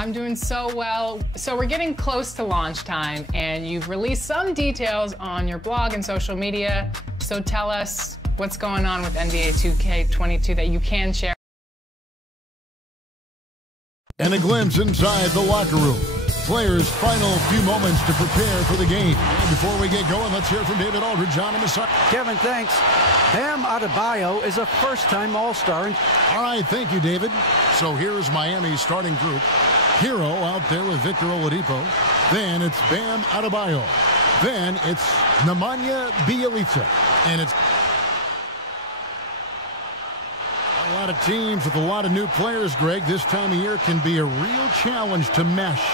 I'm doing so well. So we're getting close to launch time, and you've released some details on your blog and social media. So tell us what's going on with NBA 2K22 that you can share. And a glimpse inside the locker room. Players' final few moments to prepare for the game. And before we get going, let's hear from David Aldridge on the side. Kevin, thanks. Bam Adebayo is a first-time All-Star. All right, thank you, David. So here's Miami's starting group. Hero out there with Victor Oladipo. Then it's Bam Adebayo. Then it's Nemanja Bjelica. And it's a lot of teams with a lot of new players, Greg. This time of year can be a real challenge to mesh.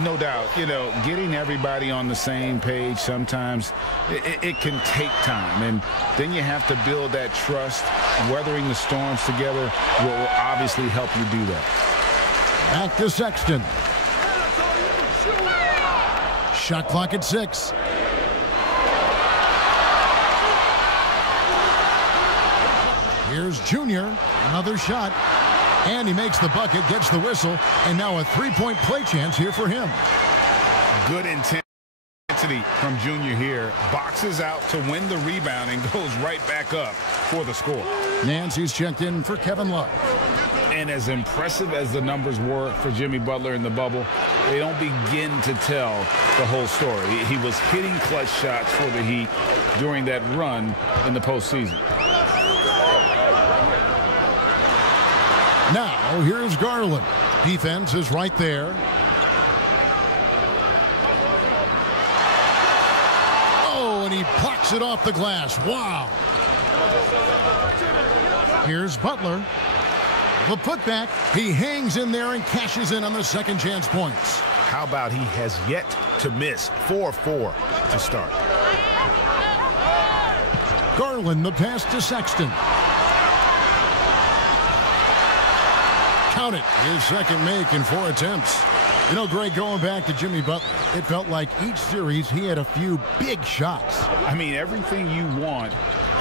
No doubt. You know, getting everybody on the same page sometimes it can take time, and then you have to build that trust. Weathering the storms together will obviously help you do that. Back to Sexton. Shot clock at 6. Here's Junior. Another shot. And he makes the bucket, gets the whistle, and now a three-point play chance here for him. Good intensity from Junior here. Boxes out to win the rebound and goes right back up for the score. Nancy's checked in for Kevin Love. And as impressive as the numbers were for Jimmy Butler in the bubble, they don't begin to tell the whole story. He was hitting clutch shots for the Heat during that run in the postseason. Now, here's Garland. Defense is right there. Oh, and he plucks it off the glass. Wow. Here's Butler. The putback. He hangs in there and cashes in on the second chance points. How about he has yet to miss 4-4 to start. Garland, the pass to Sexton. Count it. His second make in 4 attempts. You know, Greg, going back to Jimmy Butler, it felt like each series he had a few big shots. I mean, everything you want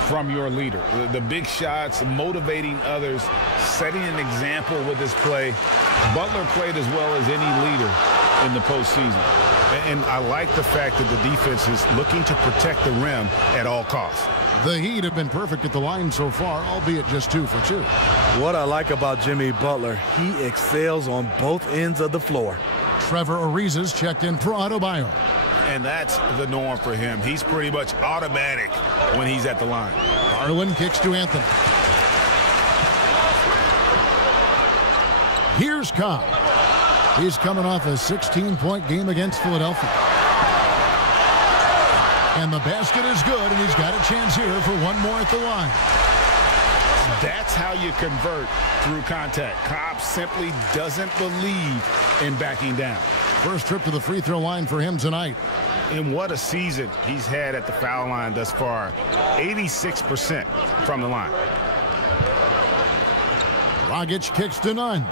from your leader. The big shots, motivating others, setting an example with his play. Butler played as well as any leader in the postseason. And I like the fact that the defense is looking to protect the rim at all costs. The Heat have been perfect at the line so far, albeit just 2 for 2. What I like about Jimmy Butler, he excels on both ends of the floor. Trevor Ariza's checked in for Adebayo. And that's the norm for him. He's pretty much automatic when he's at the line. Garland kicks to Anthony. Here's Cobb. He's coming off a 16-point game against Philadelphia. And the basket is good, and he's got a chance here for one more at the line. That's how you convert through contact. Cobb simply doesn't believe in backing down. First trip to the free throw line for him tonight. And what a season he's had at the foul line thus far. 86% from the line. Dragic kicks to none.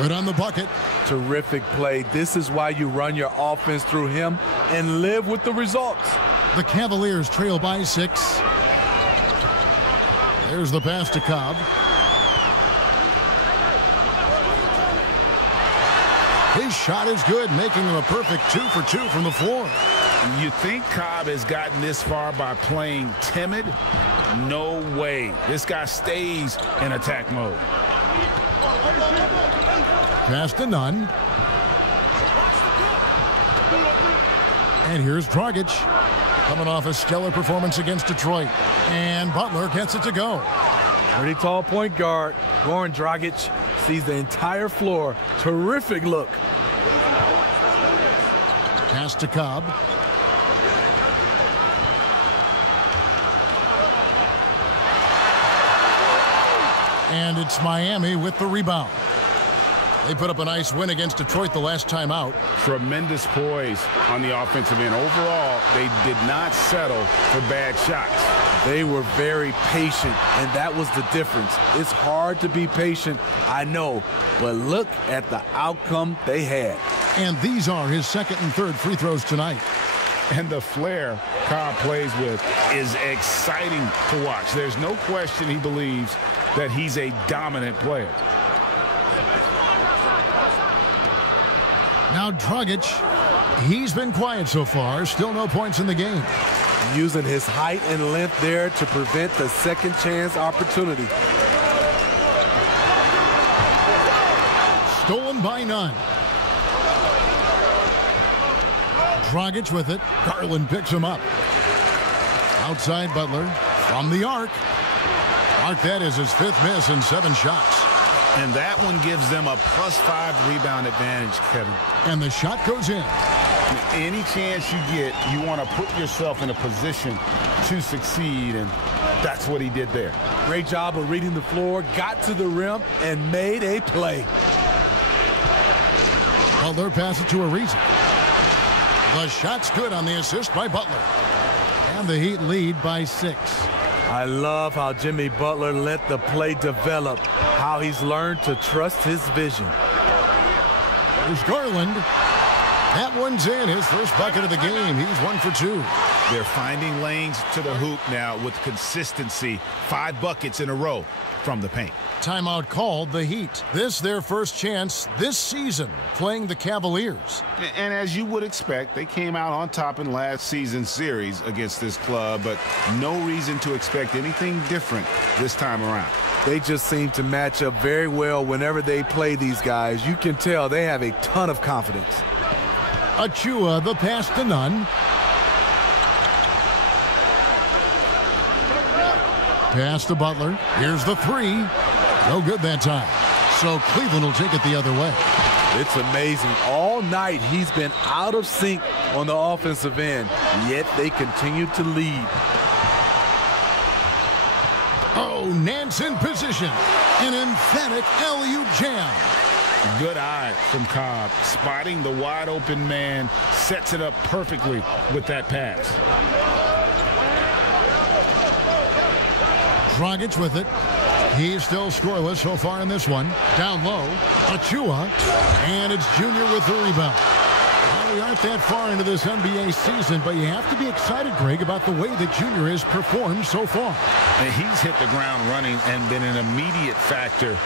Good on the bucket. Terrific play. This is why you run your offense through him and live with the results. The Cavaliers trail by 6. There's the pass to Cobb. His shot is good, making him a perfect 2 for 2 from the floor. You think Cobb has gotten this far by playing timid? No way. This guy stays in attack mode. Pass to none. And here's Dragic, coming off a stellar performance against Detroit. And Butler gets it to go. Pretty tall point guard. Goran Dragic sees the entire floor. Terrific look. Pass to Cobb. And it's Miami with the rebound. They put up a nice win against Detroit the last time out. Tremendous poise on the offensive end. Overall, they did not settle for bad shots. They were very patient, and that was the difference. It's hard to be patient, I know, but look at the outcome they had. And these are his second and third free throws tonight. And the flair Cobb plays with is exciting to watch. There's no question he believes that he's a dominant player. Now Dragic, he's been quiet so far. Still no points in the game. Using his height and length there to prevent the second chance opportunity. Stolen by none. Dragic with it. Garland picks him up. Outside Butler from the arc. That is his 5th miss in 7 shots. And that one gives them a +5 rebound advantage, Kevin. And the shot goes in. Any chance you get, you want to put yourself in a position to succeed, and that's what he did there. Great job of reading the floor, got to the rim, and made a play. Butler passes it to Ariza. The shot's good on the assist by Butler. And the Heat lead by 6. I love how Jimmy Butler let the play develop, how he's learned to trust his vision. There's Garland. That one's in, his first bucket of the game. He's 1 for 2. They're finding lanes to the hoop now with consistency. 5 buckets in a row from the paint. Timeout called the Heat. This their first chance this season playing the Cavaliers. And as you would expect, they came out on top in last season's series against this club, but no reason to expect anything different this time around. They just seem to match up very well whenever they play these guys. You can tell they have a ton of confidence. Achua, the pass to none. Pass to Butler. Here's the 3. No good that time. So Cleveland will take it the other way. It's amazing. All night he's been out of sync on the offensive end, yet they continue to lead. Oh, Nance in position. An emphatic LU jam. Good eye from Cobb. Spotting the wide open man, sets it up perfectly with that pass. Dragic with it. He's still scoreless so far in this one. Down low, Achua, and it's Junior with the rebound. Well, we aren't that far into this NBA season, but you have to be excited, Greg, about the way that Junior has performed so far. And he's hit the ground running and been an immediate factor.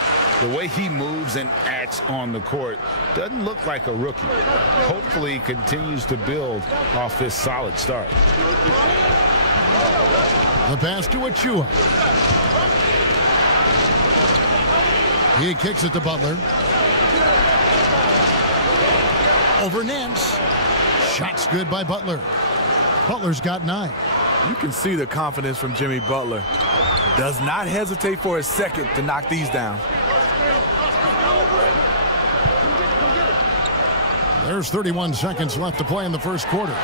The way he moves and acts on the court doesn't look like a rookie. Hopefully he continues to build off this solid start. The pass to Achua. He kicks it to Butler. Over Nance. Shot's good by Butler. Butler's got 9. You can see the confidence from Jimmy Butler. Does not hesitate for a second to knock these down. There's 31 seconds left to play in the first quarter.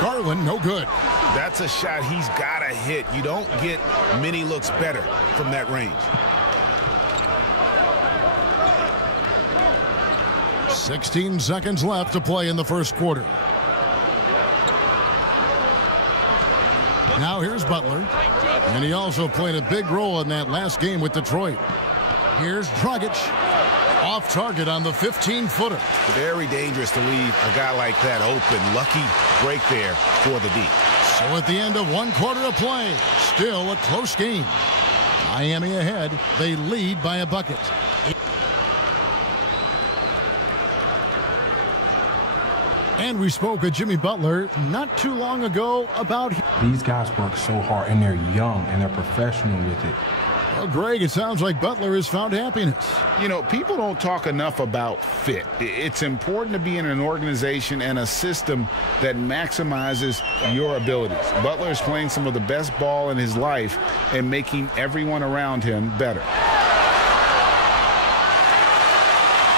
Garland, no good. That's a shot he's got to hit. You don't get many looks better from that range. 16 seconds left to play in the first quarter. Now here's Butler. And he also played a big role in that last game with Detroit. Here's Dragic. Off target on the 15-footer. Very dangerous to leave a guy like that open. Lucky break there for the D. So at the end of 1 quarter of play, still a close game. Miami ahead. They lead by a bucket. And we spoke with Jimmy Butler not too long ago about... These guys work so hard, and they're young, and they're professional with it. Well, Greg, it sounds like Butler has found happiness. You know, people don't talk enough about fit. It's important to be in an organization and a system that maximizes your abilities. Butler is playing some of the best ball in his life and making everyone around him better.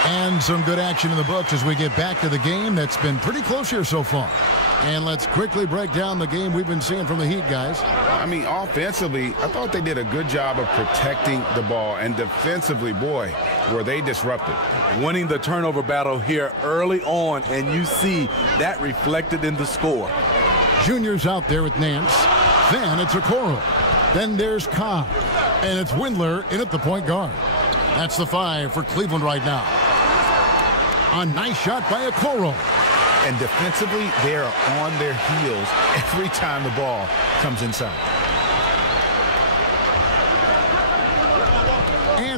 And some good action in the books as we get back to the game that's been pretty close here so far. And let's quickly break down the game we've been seeing from the Heat, guys. I mean, offensively, I thought they did a good job of protecting the ball. And defensively, boy, were they disrupted. Winning the turnover battle here early on, and you see that reflected in the score. Junior's out there with Nance. Then it's Okoro. Then there's Cobb. And it's Windler in at the point guard. That's the 5 for Cleveland right now. A nice shot by Okoro. And defensively, they are on their heels every time the ball comes inside.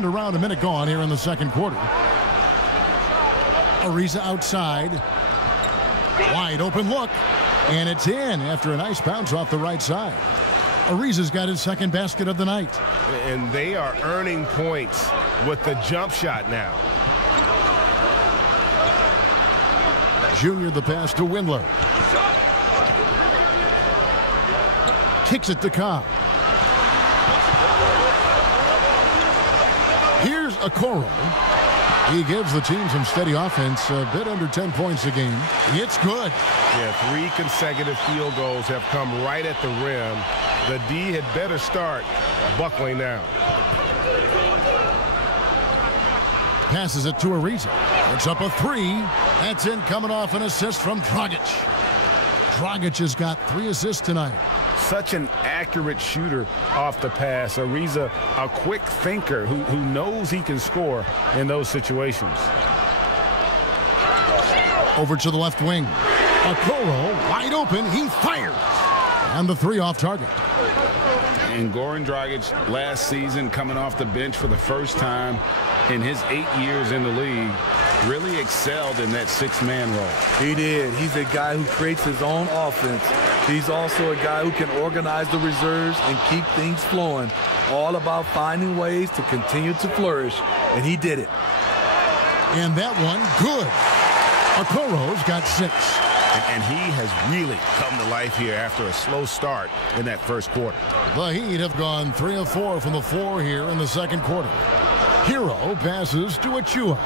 And around a minute gone here in the second quarter. Ariza outside. Wide open look. And it's in after a nice bounce off the right side. Ariza's got his second basket of the night. And they are earning points with the jump shot now. Junior the pass to Windler. Kicks it to Cobb. Here's Okoro. He gives the team some steady offense, a bit under 10 points a game. It's good. Yeah, 3 consecutive field goals have come right at the rim. The D had better start buckling now. Passes it to Ariza. It's up a 3. That's in, coming off an assist from Dragic. Dragic has got 3 assists tonight. Such an accurate shooter off the pass. Ariza, a quick thinker who knows he can score in those situations. Over to the left wing. Okoro wide open. He fires. And the 3 off target. And Goran Dragic last season coming off the bench for the first time in his 8 years in the league really excelled in that 6-man role. He did. He's a guy who creates his own offense. He's also a guy who can organize the reserves and keep things flowing. All about finding ways to continue to flourish, and he did it. And that one, good. Okoro's got 6. And he has really come to life here after a slow start in that first quarter. The Heat have gone 3 of 4 from the floor here in the second quarter. Hero passes to Achua.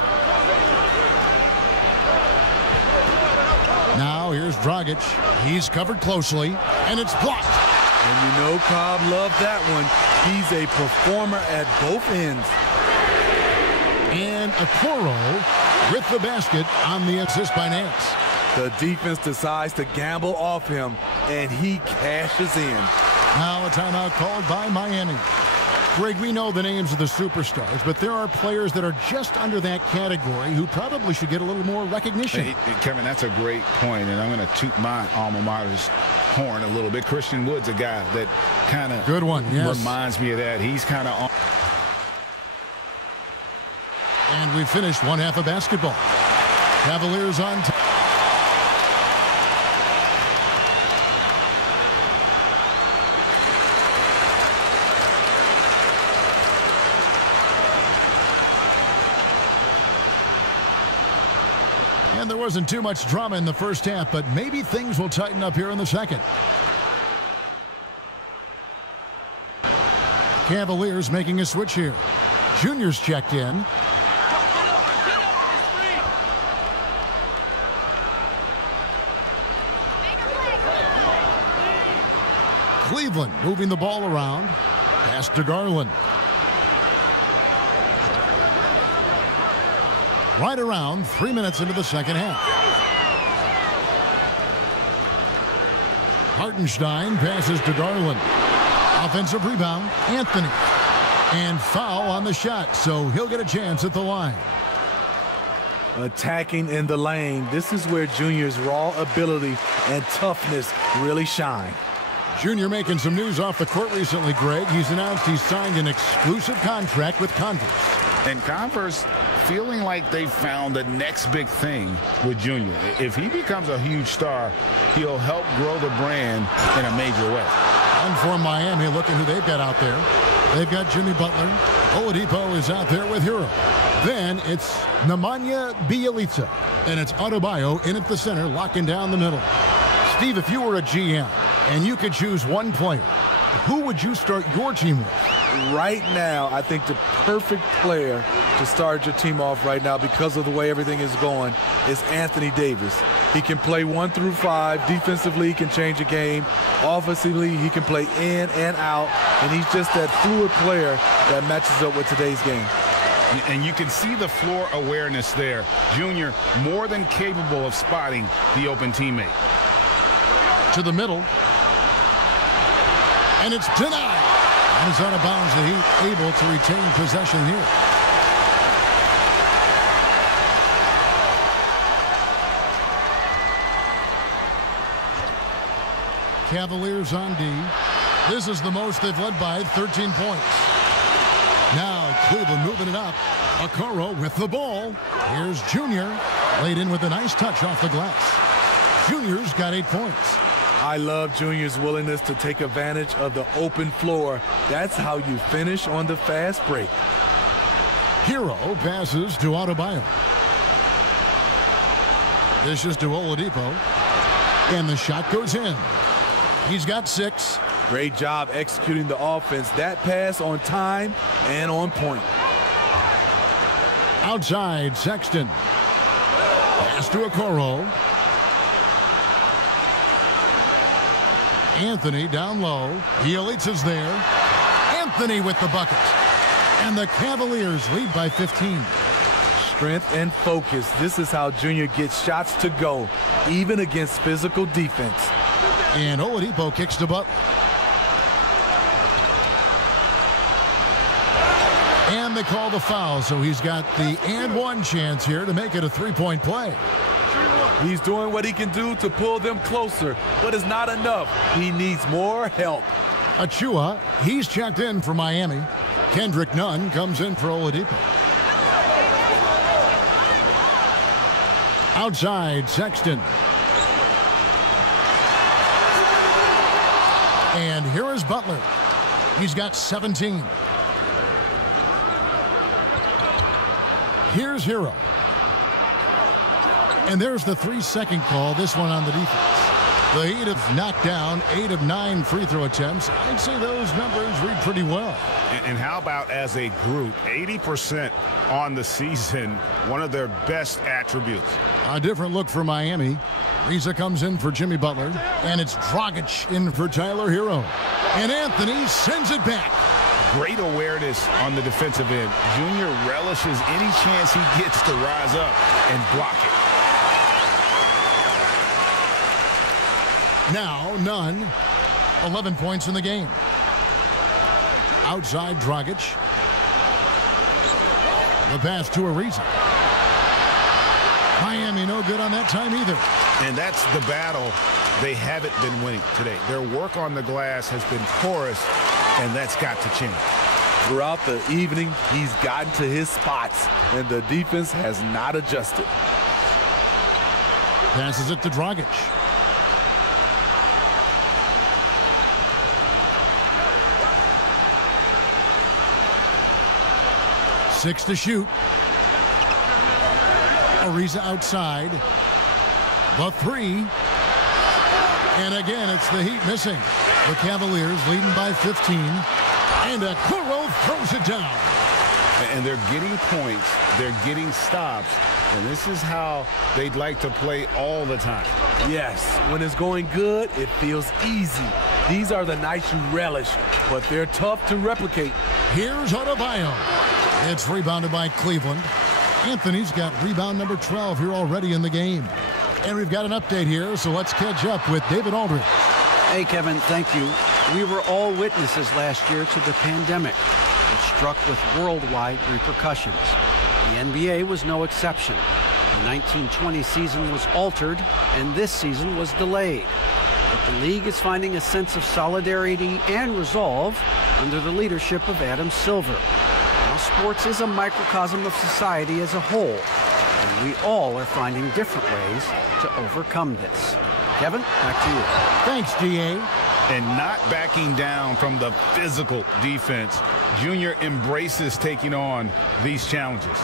Now here's Dragic. He's covered closely, and it's blocked. And you know Cobb loved that one. He's a performer at both ends. And Okoro with the basket on the assist by Nance. The defense decides to gamble off him, and he cashes in. Now a timeout called by Miami. Greg, we know the names of the superstars, but there are players that are just under that category who probably should get a little more recognition. Hey, Kevin, that's a great point, and I'm going to toot my alma mater's horn a little bit. Christian Wood's a guy that kind of good one, yes. Reminds me of that. He's kind of on. And we finished one half of basketball. Cavaliers on top. And there wasn't too much drama in the first half, but maybe things will tighten up here in the second. Cavaliers making a switch here. Junior's checked in. Cleveland moving the ball around. Pass to Garland. Right around 3 minutes into the second half. Hartenstein passes to Garland. Offensive rebound, Anthony. And foul on the shot, so he'll get a chance at the line. Attacking in the lane. This is where Junior's raw ability and toughness really shine. Junior making some news off the court recently, Greg. He's announced he's signed an exclusive contract with Converse. And Converse feeling like they found the next big thing with Junior. If he becomes a huge star, he'll help grow the brand in a major way. And for Miami, look at who they've got out there. They've got Jimmy Butler. Oladipo is out there with Hero. Then it's Nemanja Bjelica. And it's Adebayo in at the center, locking down the middle. Steve, if you were a GM and you could choose one player, who would you start your team with? Right now, I think the perfect player to start your team off right now, because of the way everything is going, is Anthony Davis. He can play 1 through 5. Defensively, he can change a game. Offensively, he can play in and out. And he's just that fluid player that matches up with today's game. And you can see the floor awareness there. Junior more than capable of spotting the open teammate. To the middle. And it's denied. And it's out of bounds. The Heat able to retain possession here. Cavaliers on D. This is the most they've led by 13 points. Now Cleveland moving it up. Okoro with the ball. Here's Junior. Laid in with a nice touch off the glass. Junior's got 8 points. I love Junior's willingness to take advantage of the open floor. That's how you finish on the fast break. Hero passes to Adebayo. This is to Oladipo. And the shot goes in. He's got 6. Great job executing the offense. That pass on time and on point. Outside, Sexton. Pass to Okoro. Anthony down low. Bielitsa's there. Anthony with the bucket. And the Cavaliers lead by 15. Strength and focus. This is how Junior gets shots to go, even against physical defense. And Oladipo kicks to Butler. And they call the foul, so he's got the and one chance here to make it a 3-point play. He's doing what he can do to pull them closer, but it's not enough. He needs more help. Achua, he's checked in for Miami. Kendrick Nunn comes in for Oladipo. Outside, Sexton. And here is Butler. He's got 17. Here's Hero. And there's the 3-second call, this one on the defense. The Heat have knocked down 8 of 9 free throw attempts. I'd say those numbers read pretty well. And how about as a group, 80% on the season, one of their best attributes. A different look for Miami. Reza comes in for Jimmy Butler, and it's Dragic in for Tyler Hero. And Anthony sends it back. Great awareness on the defensive end. Junior relishes any chance he gets to rise up and block it. Now, Nunn, 11 points in the game. Outside, Dragic. The pass to Ariza. Miami no good on that time either. And that's the battle they haven't been winning today. Their work on the glass has been porous, and that's got to change. Throughout the evening, he's gotten to his spots, and the defense has not adjusted. Passes it to Dragic. Six to shoot. Ariza outside. The 3. And again, it's the Heat missing. The Cavaliers leading by 15. And Okoro throws it down. And they're getting points. They're getting stops. And this is how they'd like to play all the time. Yes, when it's going good, it feels easy. These are the nights you relish, but they're tough to replicate. Here's Adebayo. It's rebounded by Cleveland. Anthony's got rebound number 12 here already in the game. And we've got an update here, so let's catch up with David Aldridge. Hey, Kevin, thank you. We were all witnesses last year to the pandemic, which struck with worldwide repercussions. The NBA was no exception. The 1920 season was altered, and this season was delayed. But the league is finding a sense of solidarity and resolve under the leadership of Adam Silver. Now, sports is a microcosm of society as a whole, and we all are finding different ways to overcome this. Kevin, back to you. Thanks, DA. And not backing down from the physical defense. Junior embraces taking on these challenges.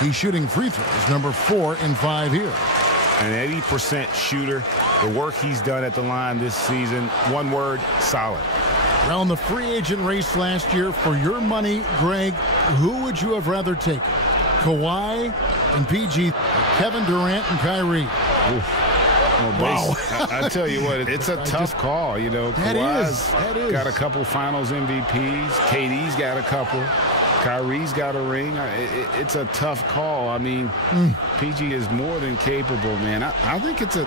He's shooting free throws, number 4 in 5 here. An 80% shooter. The work he's done at the line this season, one word, solid. Well, in the free agent race last year, for your money, Greg, who would you have rather taken? Kawhi and PG, Kevin Durant and Kyrie. Oof. Well, Wow. I tell you what, it's a tough call. You know, Kawhi's got a couple finals MVPs. KD's got a couple. Kyrie's got a ring. It's a tough call. I mean, PG is more than capable, man. I think it's a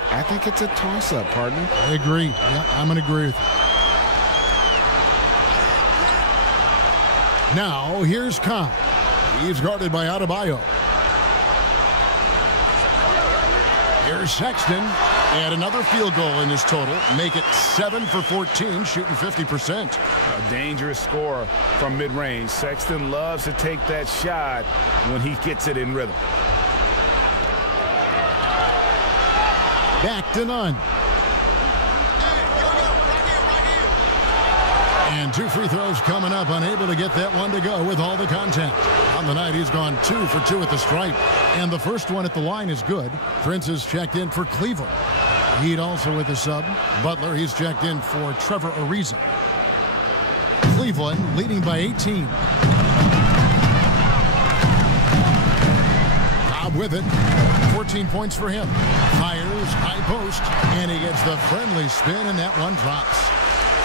toss-up, partner. I agree. Yeah, I'm going to agree with you. Now, here's Kyle. He's guarded by Adebayo. Here's Sexton. Add another field goal in his total. Make it 7 for 14, shooting 50%. A dangerous scorer from mid-range. Sexton loves to take that shot when he gets it in rhythm. Back to none. And 2 free throws coming up. Unable to get that one to go with all the contact. On the night, he's gone 2 for 2 at the stripe. And the first one at the line is good. Prince is checked in for Cleveland. Heat also with the sub. Butler, he's checked in for Trevor Ariza. Cleveland leading by 18. Cobb with it. 14 points for him. Fires, high post, and he gets the friendly spin, and that one drops.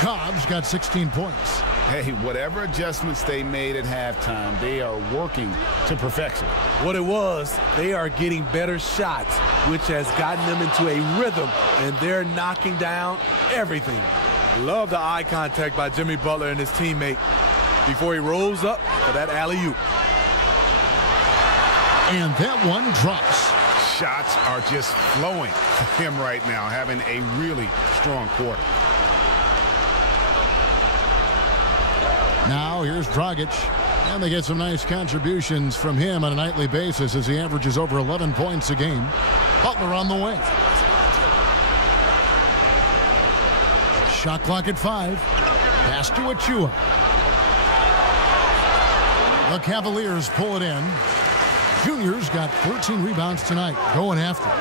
Cobb's got 16 points. Hey, whatever adjustments they made at halftime, they are working to perfection. What it was, they are getting better shots, which has gotten them into a rhythm, and they're knocking down everything. Love the eye contact by Jimmy Butler and his teammate before he rolls up for that alley-oop. And that one drops. Shots are just flowing for him right now, having a really strong quarter. Now here's Dragic, and they get some nice contributions from him on a nightly basis as he averages over 11 points a game. Butler on the way. Shot clock at 5. Pass to Achua. The Cavaliers pull it in. Junior's got 14 rebounds tonight, going after it.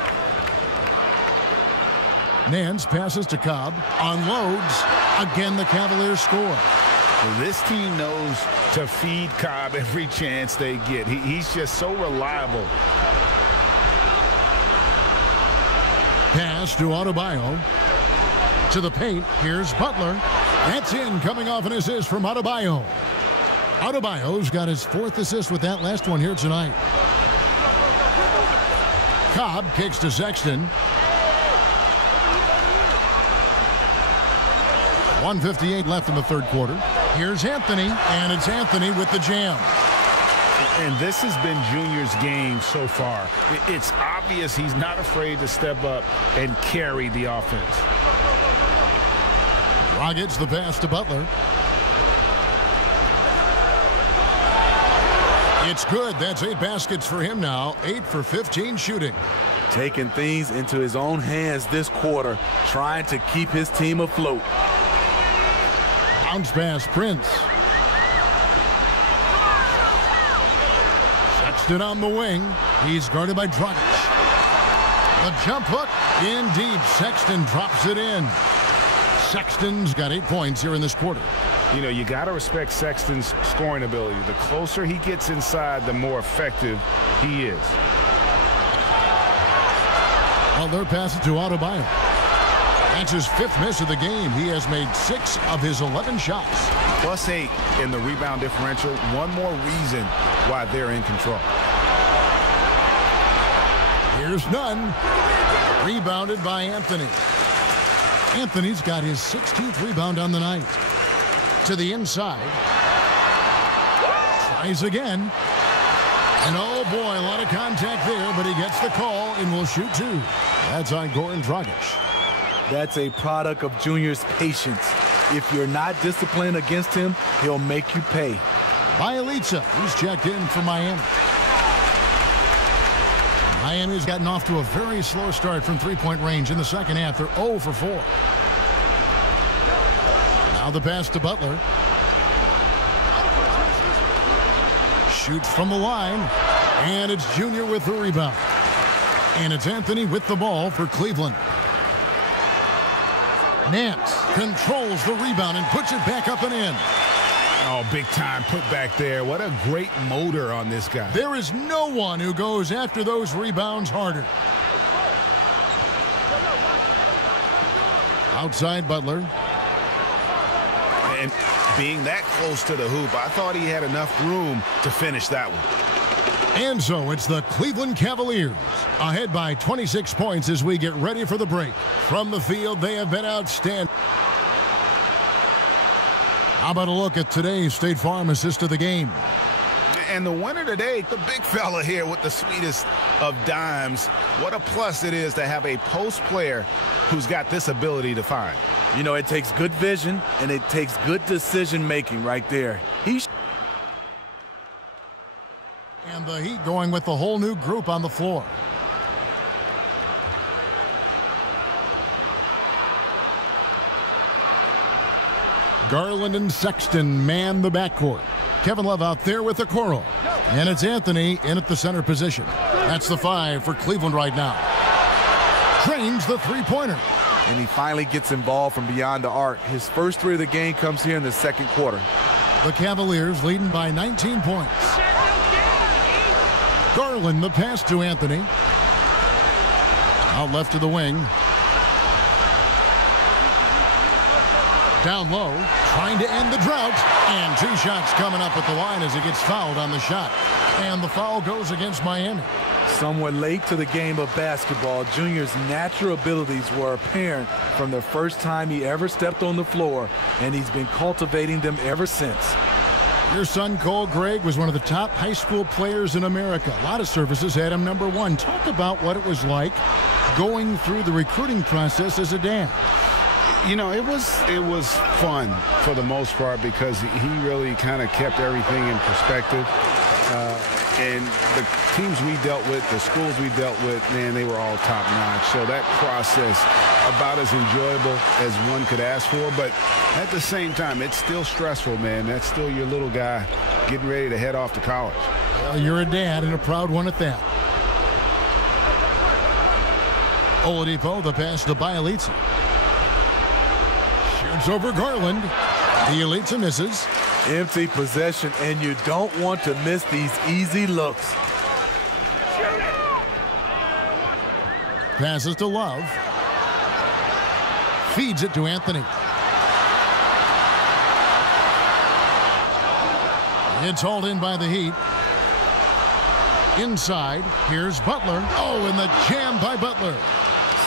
Nance passes to Cobb, unloads. Again, the Cavaliers score. Well, this team knows to feed Cobb every chance they get. He's just so reliable. Pass to Adebayo. To the paint. Here's Butler. That's in, coming off an assist from Adebayo. Adebayo's got his 4th assist with that last one here tonight. Cobb kicks to Sexton. 1:58 left in the third quarter. Here's Anthony, and it's Anthony with the jam. And this has been Junior's game so far. It's obvious he's not afraid to step up and carry the offense. Dragic the pass to Butler. It's good. That's 8 baskets for him now. 8 for 15 shooting. Taking things into his own hands this quarter, trying to keep his team afloat. Bounce pass, Prince. Sexton on the wing. He's guarded by Dragic. The jump hook. Indeed, Sexton drops it in. Sexton's got 8 points here in this quarter. You know, you got to respect Sexton's scoring ability. The closer he gets inside, the more effective he is. Butler passes to Adebayo. That's his 5th miss of the game. He has made 6 of his 11 shots. +8 in the rebound differential. One more reason why they're in control. Here's none. Rebounded by Anthony. Anthony's got his 16th rebound on the night. To the inside. Tries again. And oh boy, a lot of contact there, but he gets the call and will shoot 2. That's on Goran Dragic. That's a product of Junior's patience. If you're not disciplined against him, he'll make you pay. Bielitsa, he's checked in for Miami. Miami's gotten off to a very slow start from three-point range in the second half. They're 0 for 4. Now the pass to Butler. Shoots from the line. And it's Junior with the rebound. And it's Anthony with the ball for Cleveland. Nance controls the rebound and puts it back up and in. Oh, big time put back there. What a great motor on this guy. There is no one who goes after those rebounds harder. Outside Butler. And being that close to the hoop, I thought he had enough room to finish that one. And so it's the Cleveland Cavaliers ahead by 26 points as we get ready for the break. From the field, they have been outstanding. How about a look at today's State Farm assist of the game? And the winner today, the big fella here with the sweetest of dimes. What a plus it is to have a post player who's got this ability to find. You know, it takes good vision and it takes good decision making right there. And the Heat going with the whole new group on the floor. Garland and Sexton man the backcourt. Kevin Love out there with Okoro. And it's Anthony in at the center position. That's the 5 for Cleveland right now. Drains the three-pointer. And he finally gets involved from beyond the arc. His first 3 of the game comes here in the second quarter. The Cavaliers leading by 19 points. Garland the pass to Anthony. Out left to the wing. Down low, trying to end the drought. And 2 shots coming up at the line as he gets fouled on the shot. And the foul goes against Miami. Somewhat late to the game of basketball, Junior's natural abilities were apparent from the first time he ever stepped on the floor, and he's been cultivating them ever since. Your son, Cole Gregg, was one of the top high school players in America. A lot of services had him number 1. Talk about what it was like going through the recruiting process as a dad. You know, it was fun for the most part because he really kind of kept everything in perspective. And the teams we dealt with, the schools we dealt with, man, they were all top-notch. So that process, about as enjoyable as one could ask for. But at the same time, it's still stressful, man. That's still your little guy getting ready to head off to college. Well, you're a dad and a proud one at that. Oladipo, the pass to Bielitsa. Shoots over Garland. Bielitsa misses. Empty possession, and you don't want to miss these easy looks. Passes to Love. Feeds it to Anthony. It's hauled in by the Heat. Inside, here's Butler. Oh, and the jam by Butler.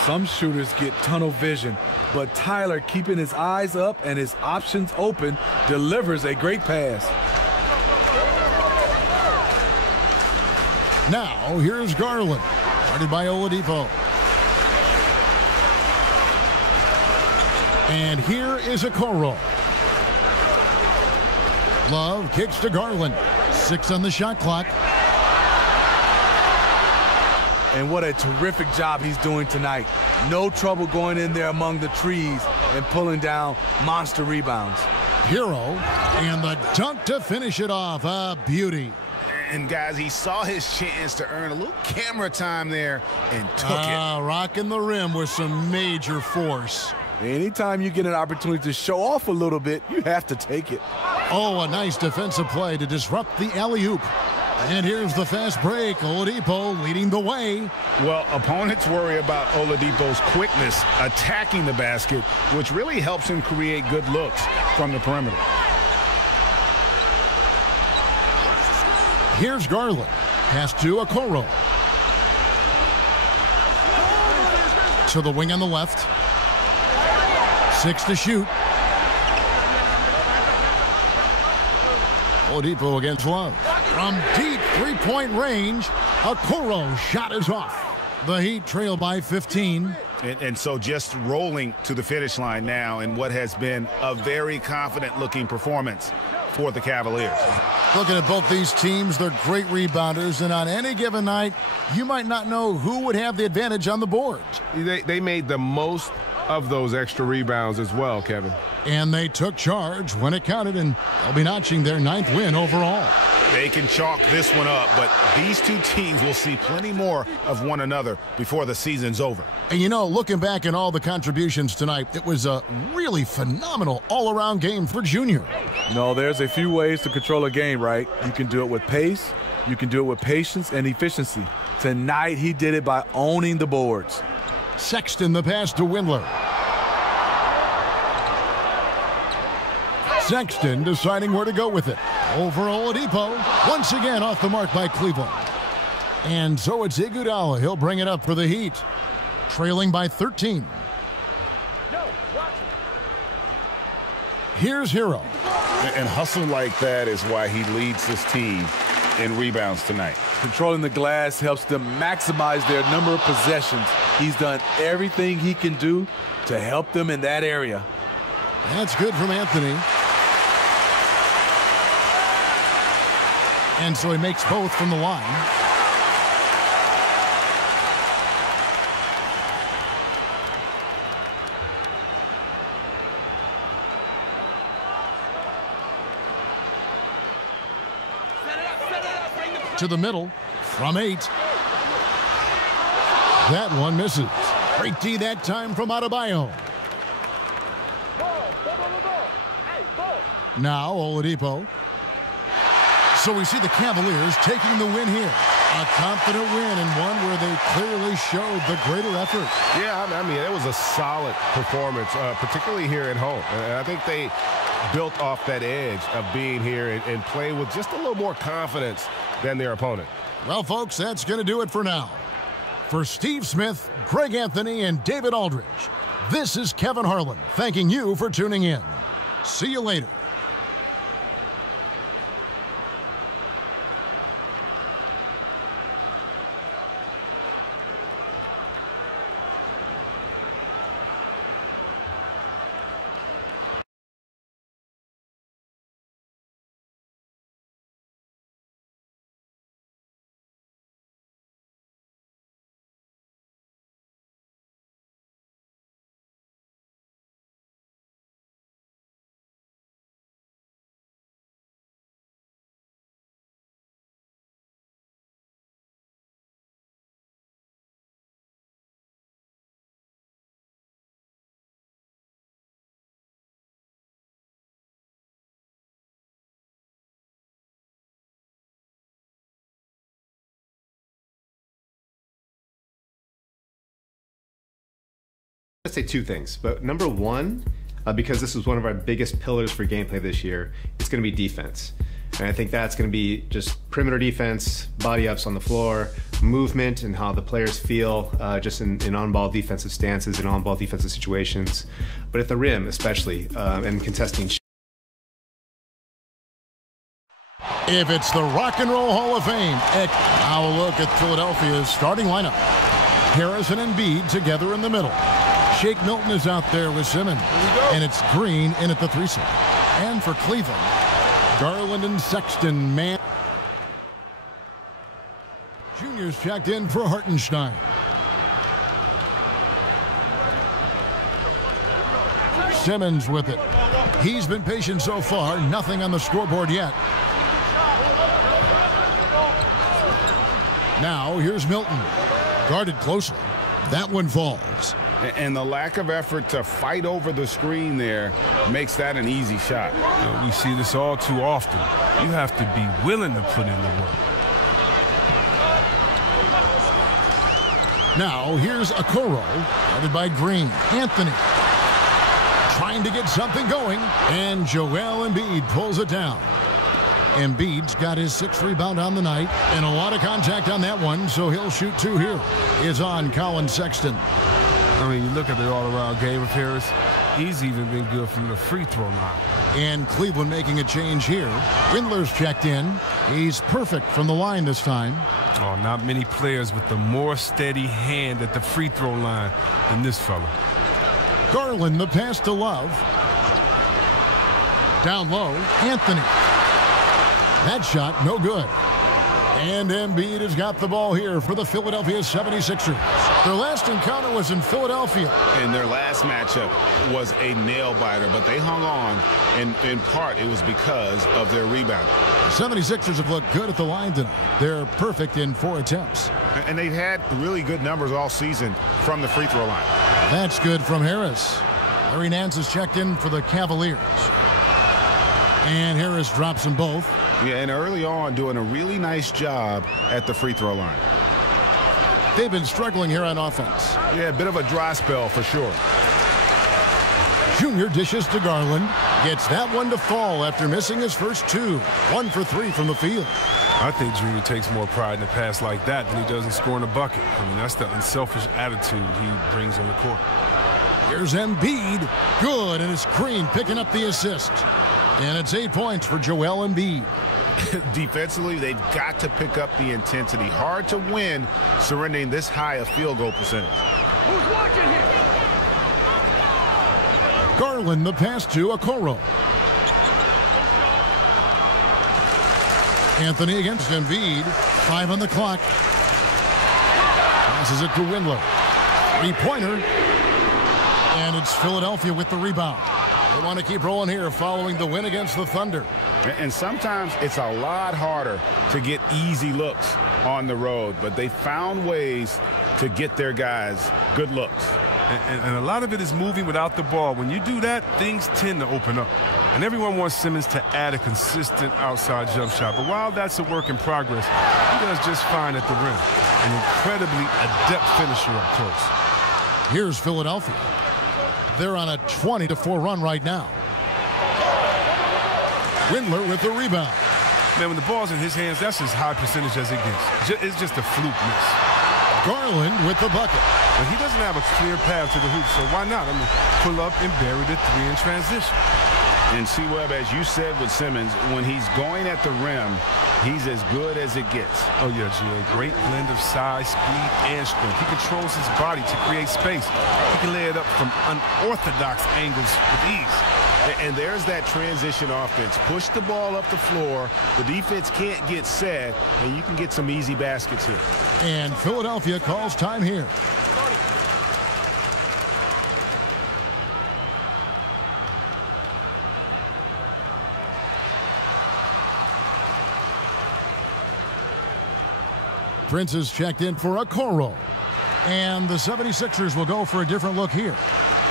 Some shooters get tunnel vision, but Tyler, keeping his eyes up and his options open, delivers a great pass. Now, here's Garland. Guarded by Oladipo. And here is Okoro. Love kicks to Garland. 6 on the shot clock. And what a terrific job he's doing tonight. No trouble going in there among the trees and pulling down monster rebounds. Hero, and the dunk to finish it off. A beauty. And guys, he saw his chance to earn a little camera time there and took it. Rocking the rim with some major force. Anytime you get an opportunity to show off a little bit, you have to take it. Oh, a nice defensive play to disrupt the alley-oop. And here's the fast break. Oladipo leading the way. Well, opponents worry about Oladipo's quickness attacking the basket, which really helps him create good looks from the perimeter. Here's Garland. Pass to Okoro. To the wing on the left. 6 to shoot. Oladipo against Love. From deep three-point range, Okoro shot is off. The Heat trail by 15. And so just rolling to the finish line now in what has been a very confident-looking performance for the Cavaliers. Looking at both these teams, they're great rebounders, and on any given night, you might not know who would have the advantage on the board. They made the most of those extra rebounds as well, Kevin. And they took charge when it counted, and they'll be notching their 9th win overall. They can chalk this one up, but these two teams will see plenty more of one another before the season's over. And you know, looking back at all the contributions tonight, it was a really phenomenal all-around game for Junior. No, there's a few ways to control a game, right? You can do it with pace, you can do it with patience and efficiency. Tonight, he did it by owning the boards. Sexton the pass to Windler. Sexton deciding where to go with it. Over Oladipo. Once again off the mark by Cleveland. And so it's Iguodala. He'll bring it up for the Heat. Trailing by 13. Here's Hero. And hustle like that is why he leads this team in rebounds tonight. Controlling the glass helps them maximize their number of possessions. He's done everything he can do to help them in that area. That's good from Anthony. And so he makes both from the line. To the middle from 8. That one misses. Great D that time from Adebayo. Now Oladipo. So we see the Cavaliers taking the win here. A confident win and one where they clearly showed the greater effort. Yeah, I mean, it was a solid performance, particularly here at home. And I think they built off that edge of being here and play with just a little more confidence than their opponent. Well, folks, that's going to do it for now. For Steve Smith, Greg Anthony, and David Aldridge, this is Kevin Harlan thanking you for tuning in. See you later. I'd say two things, but number one, because this was one of our biggest pillars for gameplay this year, it's going to be defense. And I think that's going to be just perimeter defense, body ups on the floor, movement, and how the players feel just in on-ball defensive stances and on-ball defensive situations. But at the rim, especially, and contesting. If it's the Rock and Roll Hall of Fame, now a look at Philadelphia's starting lineup. Harris and Embiid together in the middle. Shake Milton is out there with Simmons. And it's Green in at the threesome. And for Cleveland, Garland and Sexton, man. Junior's checked in for Hartenstein. Simmons with it. He's been patient so far. Nothing on the scoreboard yet. Now here's Milton. Guarded closely. That one falls. And the lack of effort to fight over the screen there makes that an easy shot. You know, we see this all too often. You have to be willing to put in the work. Now here's Okoro, guarded by Green. Anthony trying to get something going, and Joel Embiid pulls it down. Embiid's got his 6th rebound on the night, and a lot of contact on that one, so he'll shoot 2 here. Is on Colin Sexton. I mean, you look at the all-around game of Harris, he's even been good from the free throw line. And Cleveland making a change here. Windler's checked in. He's perfect from the line this time. Oh, not many players with the more steady hand at the free throw line than this fella. Garland, the pass to Love. Down low, Anthony. That shot, no good. And Embiid has got the ball here for the Philadelphia 76ers. Their last encounter was in Philadelphia. And their last matchup was a nail-biter, but they hung on, and in part it was because of their rebound. The 76ers have looked good at the line tonight. They're perfect in 4 attempts. And they've had really good numbers all season from the free throw line. That's good from Harris. Larry Nance has checked in for the Cavaliers. And Harris drops them both. Yeah, and early on doing a really nice job at the free throw line. They've been struggling here on offense. Yeah, a bit of a dry spell for sure. Junior dishes to Garland. Gets that one to fall after missing his first 2. 1 for 3 from the field. I think Junior takes more pride in a pass like that than he does in scoring a bucket. I mean, that's the unselfish attitude he brings on the court. Here's Embiid. Good, and it's Green picking up the assist. And it's 8 points for Joel Embiid. Defensively, they've got to pick up the intensity. Hard to win surrendering this high a field goal percentage. Who's watching here? Garland, the pass to Okoro. Anthony against Embiid. 5 on the clock. Passes it to Windler. Three-pointer. And it's Philadelphia with the rebound. They want to keep rolling here following the win against the Thunder. And sometimes it's a lot harder to get easy looks on the road, but they found ways to get their guys good looks. And a lot of it is moving without the ball. When you do that, things tend to open up. And everyone wants Simmons to add a consistent outside jump shot. But while that's a work in progress, he does just fine at the rim. An incredibly adept finisher up close. Here's Philadelphia. They're on a 20-4 run right now. Windler with the rebound. Man, when the ball's in his hands, that's as high percentage as it gets. It's just a fluke miss. Garland with the bucket. But he doesn't have a clear path to the hoop, so why not? I'm going to pull up and bury the three in transition. And C-Web, as you said with Simmons, when he's going at the rim, he's as good as it gets. Oh, yeah, G.A. Great blend of size, speed, and strength. He controls his body to create space. He can lay it up from unorthodox angles with ease. And there's that transition offense. Push the ball up the floor. The defense can't get set, and you can get some easy baskets here. And Philadelphia calls time here. Prince is checked in for Okoro. And the 76ers will go for a different look here.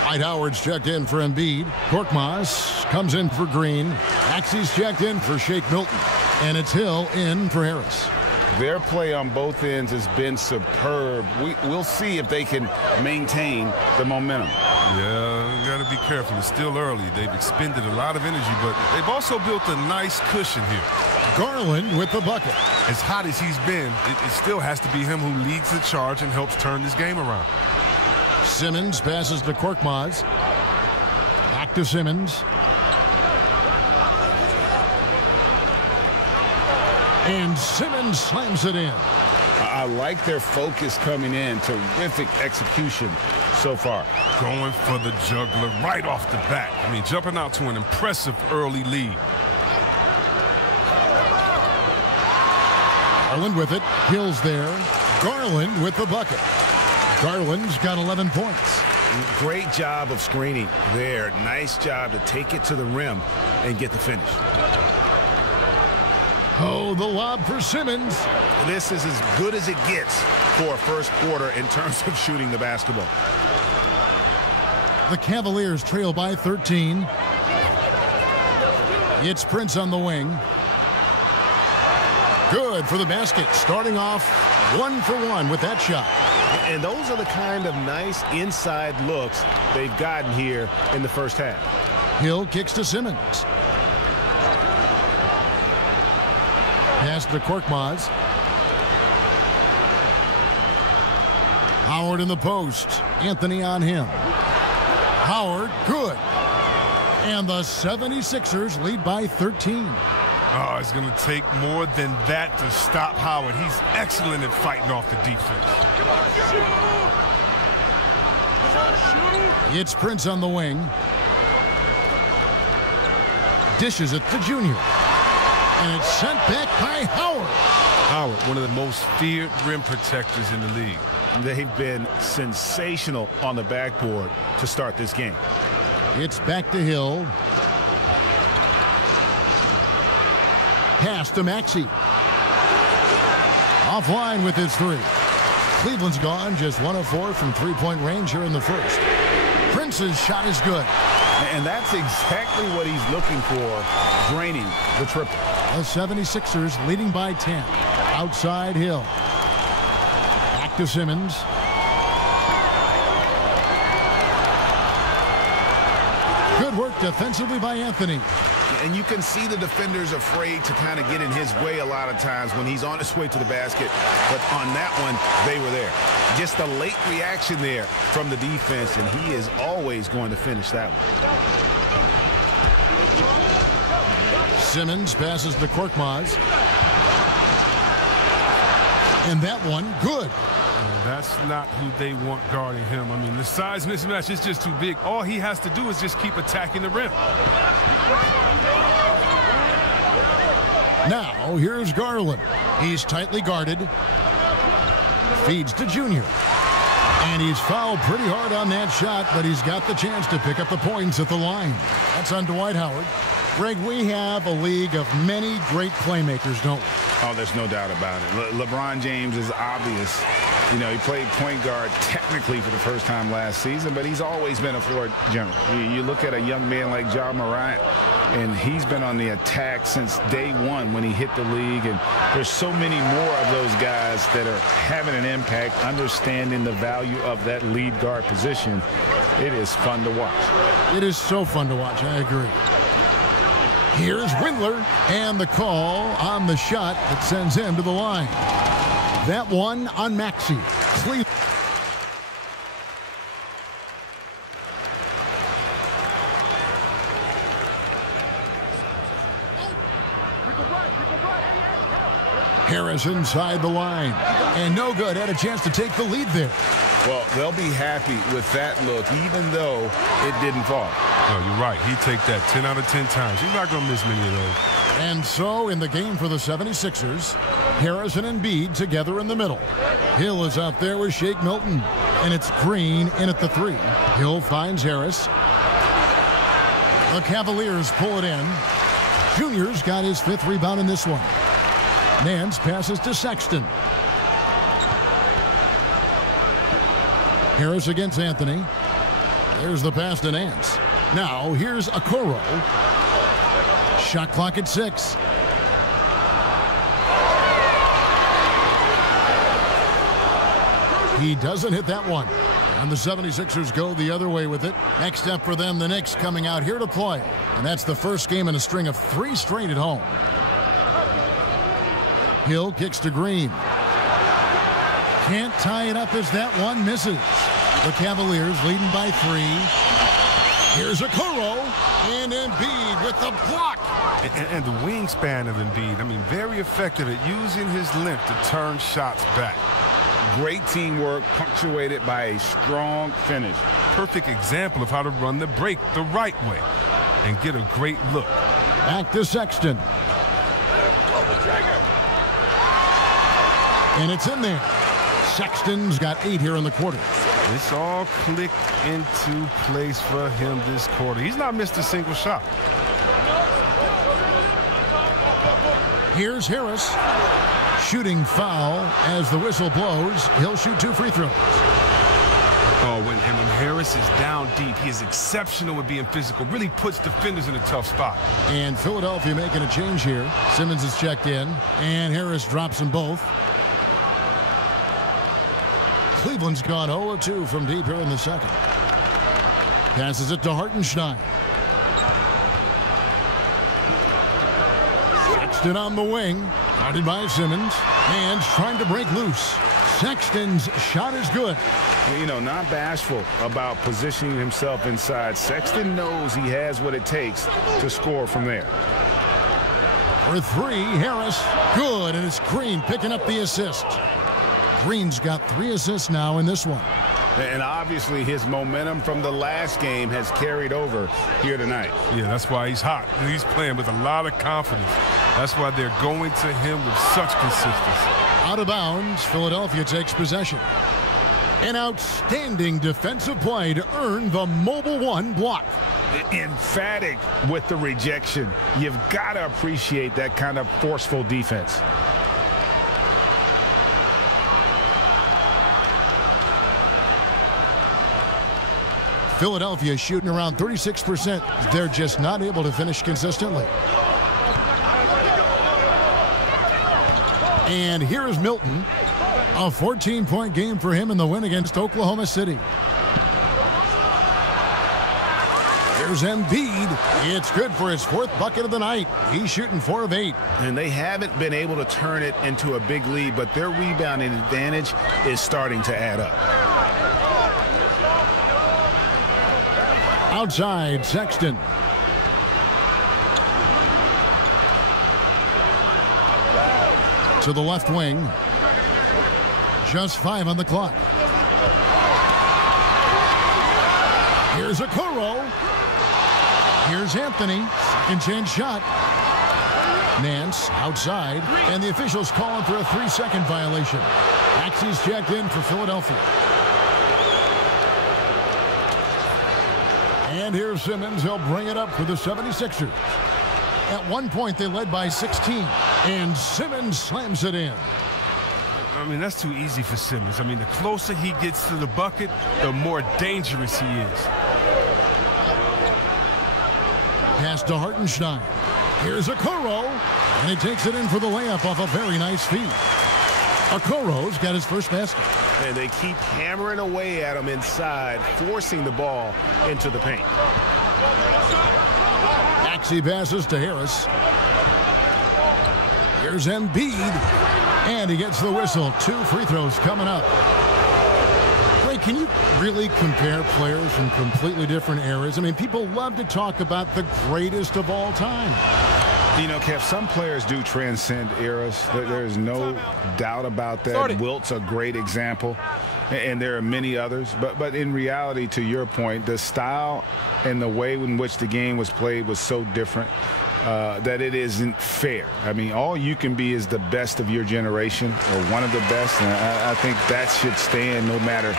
Dwight Howard's checked in for Embiid. Korkmaz comes in for Green. Maxey's checked in for Shake Milton. And it's Hill in for Harris. Their play on both ends has been superb. We'll see if they can maintain the momentum. Yeah, you got to be careful. It's still early. They've expended a lot of energy, but they've also built a nice cushion here. Garland with the bucket. As hot as he's been, it still has to be him who leads the charge and helps turn this game around. Simmons passes to Korkmaz. Back to Simmons. And Simmons slams it in. I like their focus coming in. Terrific execution so far. Going for the juggler right off the bat. I mean, jumping out to an impressive early lead. Garland with it. Hill's there. Garland with the bucket. Garland's got 11 points. Great job of screening there. Nice job to take it to the rim and get the finish. Oh, the lob for Simmons. This is as good as it gets for a first quarter in terms of shooting the basketball. The Cavaliers trail by 13. It's Prince on the wing. Good for the basket. Starting off 1 for 1 with that shot. And those are the kind of nice inside looks they've gotten here in the first half. Hill kicks to Simmons. Pass to Korkmaz. Howard in the post. Anthony on him. Howard, good. And the 76ers lead by 13. Oh, it's going to take more than that to stop Howard. He's excellent at fighting off the defense. It's Prince on the wing. Dishes it to Junior. And it's sent back by Howard. Howard, one of the most feared rim protectors in the league. They've been sensational on the backboard to start this game. It's back to Hill. Pass to Maxey. Offline with his three. Cleveland's gone just 1 of 4 from three-point range here in the first. Prince's shot is good. And that's exactly what he's looking for, draining the triple. The 76ers leading by 10. Outside Hill. Back to Simmons. Good work defensively by Anthony. And you can see the defenders afraid to kind of get in his way a lot of times when he's on his way to the basket. But on that one, they were there. Just a late reaction there from the defense, and he is always going to finish that one. Simmons passes to Korkmaz. And that one, good. That's not who they want guarding him. I mean, the size mismatch is just too big. All he has to do is just keep attacking the rim. Now, here's Garland. He's tightly guarded. Feeds to Junior. And he's fouled pretty hard on that shot, but he's got the chance to pick up the points at the line. That's on Dwight Howard. Greg, we have a league of many great playmakers, don't we? Oh, there's no doubt about it. LeBron James is obvious. You know, he played point guard technically for the first time last season, but he's always been a floor general. You look at a young man like Ja Morant, and he's been on the attack since day one when he hit the league. And there's so many more of those guys that are having an impact, understanding the value of that lead guard position. It is fun to watch. It is so fun to watch. I agree. Here's Windler, and the call on the shot that sends him to the line. That one on Maxey. Cleveland. Harris inside the line. And no good. Had a chance to take the lead there. Well, they'll be happy with that look, even though it didn't fall. Oh, you're right. He'd take that 10 out of 10 times. He's not going to miss many of those. And so in the game for the 76ers, Harris and Embiid together in the middle. Hill is out there with Shake Milton. And it's Green in at the 3. Hill finds Harris. The Cavaliers pull it in. Junior's got his 5th rebound in this one. Nance passes to Sexton. Harris against Anthony. There's the pass to Nance. Now here's Okoro. Shot clock at 6. He doesn't hit that one. And the 76ers go the other way with it. Next up for them, the Knicks coming out here to play. And that's the first game in a string of 3 straight at home. Hill kicks to Green. Can't tie it up as that one misses. The Cavaliers leading by 3. Here's Okoro, and Embiid with the block. And the wingspan of Embiid, I mean, very effective at using his length to turn shots back. Great teamwork, punctuated by a strong finish. Perfect example of how to run the break the right way and get a great look. Back to Sexton. And it's in there. Sexton's got 8 here in the quarter. This all clicked into place for him this quarter. He's not missed a single shot. Here's Harris. Shooting foul as the whistle blows. He'll shoot 2 free throws. Oh, when Harris is down deep, he is exceptional at being physical. Really puts defenders in a tough spot. And Philadelphia making a change here. Simmons is checked in, and Harris drops them both. Cleveland's gone 0-2 from deep here in the second. Passes it to Hartenstein. Sexton on the wing. Guarded by Simmons. Hands trying to break loose. Sexton's shot is good. You know, not bashful about positioning himself inside. Sexton knows he has what it takes to score from there. For 3, Harris. Good, and it's Green picking up the assist. Green's got 3 assists now in this one. And obviously his momentum from the last game has carried over here tonight. Yeah, that's why he's hot. He's playing with a lot of confidence. That's why they're going to him with such consistency. Out of bounds, Philadelphia takes possession. An outstanding defensive play to earn the Mobile 1 block. Emphatic with the rejection. You've got to appreciate that kind of forceful defense. Philadelphia shooting around 36%. They're just not able to finish consistently. And here's Milton. A 14-point game for him in the win against Oklahoma City. Here's Embiid. It's good for his 4th bucket of the night. He's shooting 4 of 8. And they haven't been able to turn it into a big lead, but their rebounding advantage is starting to add up. Outside, Sexton. to the left wing. Just 5 on the clock. Here's Okoro. Here's Anthony. Second chance shot. Nance outside, and the officials calling for a 3-second violation. Maxey's checked in for Philadelphia. And here's Simmons. He'll bring it up for the 76ers. At one point, they led by 16, and Simmons slams it in. I mean, that's too easy for Simmons. I mean, the closer he gets to the bucket, the more dangerous he is. Pass to Hartenstein. Here's Okoro, and he takes it in for the layup off a very nice feed. Okoro's got his first basket. And they keep hammering away at him inside, forcing the ball into the paint. Maxey passes to Harris. Here's Embiid, and he gets the whistle. 2 free throws coming up. Ray, can you really compare players from completely different eras? I mean, people love to talk about the greatest of all time. You know, Kev, some players do transcend eras. There's no doubt about that. Wilt's a great example, and there are many others. But in reality, to your point, the style and the way in which the game was played was so different that it isn't fair. I mean, all you can be is the best of your generation, or one of the best, and I think that should stand no matter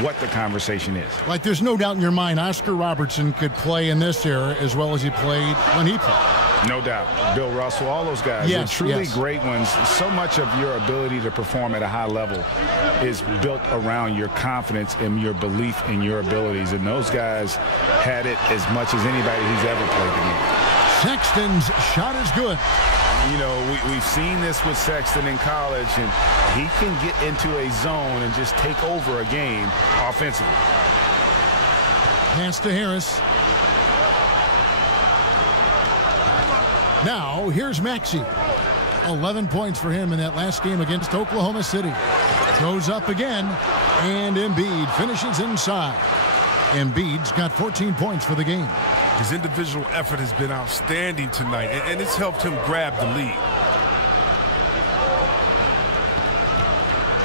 what the conversation is. Like, there's no doubt in your mind Oscar Robertson could play in this era as well as he played when he played. No doubt. Bill Russell, all those guys. Yes, They're truly yes. great ones. So much of your ability to perform at a high level is built around your confidence and your belief in your abilities. And those guys had it as much as anybody who's ever played the game. Sexton's shot is good. You know, we've seen this with Sexton in college, and he can get into a zone and just take over a game offensively. Pass to Harris. Now, here's Maxey. 11 points for him in that last game against Oklahoma City. Goes up again, and Embiid finishes inside. Embiid's got 14 points for the game. His individual effort has been outstanding tonight, and it's helped him grab the lead.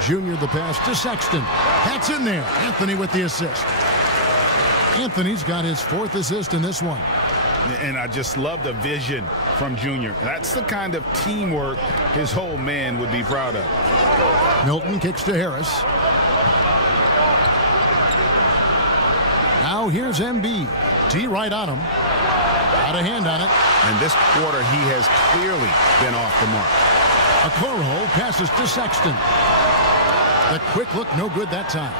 Junior the pass to Sexton. That's in there. Anthony with the assist. Anthony's got his 4th assist in this one. And I just love the vision from Junior. That's the kind of teamwork his whole man would be proud of. Milton kicks to Harris. Now here's Embiid. T right on him. Got a hand on it. And this quarter, he has clearly been off the mark. Okoro passes to Sexton. The quick look, no good that time.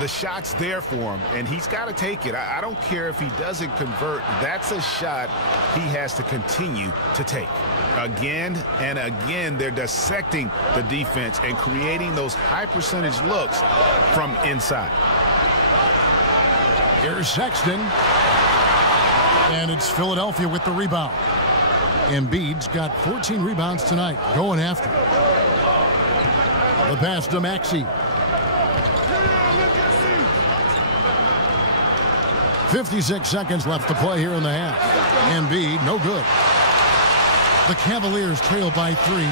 The shot's there for him, and he's got to take it. I don't care if he doesn't convert. That's a shot he has to continue to take. Again and again, they're dissecting the defense and creating those high-percentage looks from inside. Here's Sexton. And it's Philadelphia with the rebound. Embiid's got 14 rebounds tonight, going after. The pass to Maxey. 56 seconds left to play here in the half. Embiid, no good. The Cavaliers trail by 3.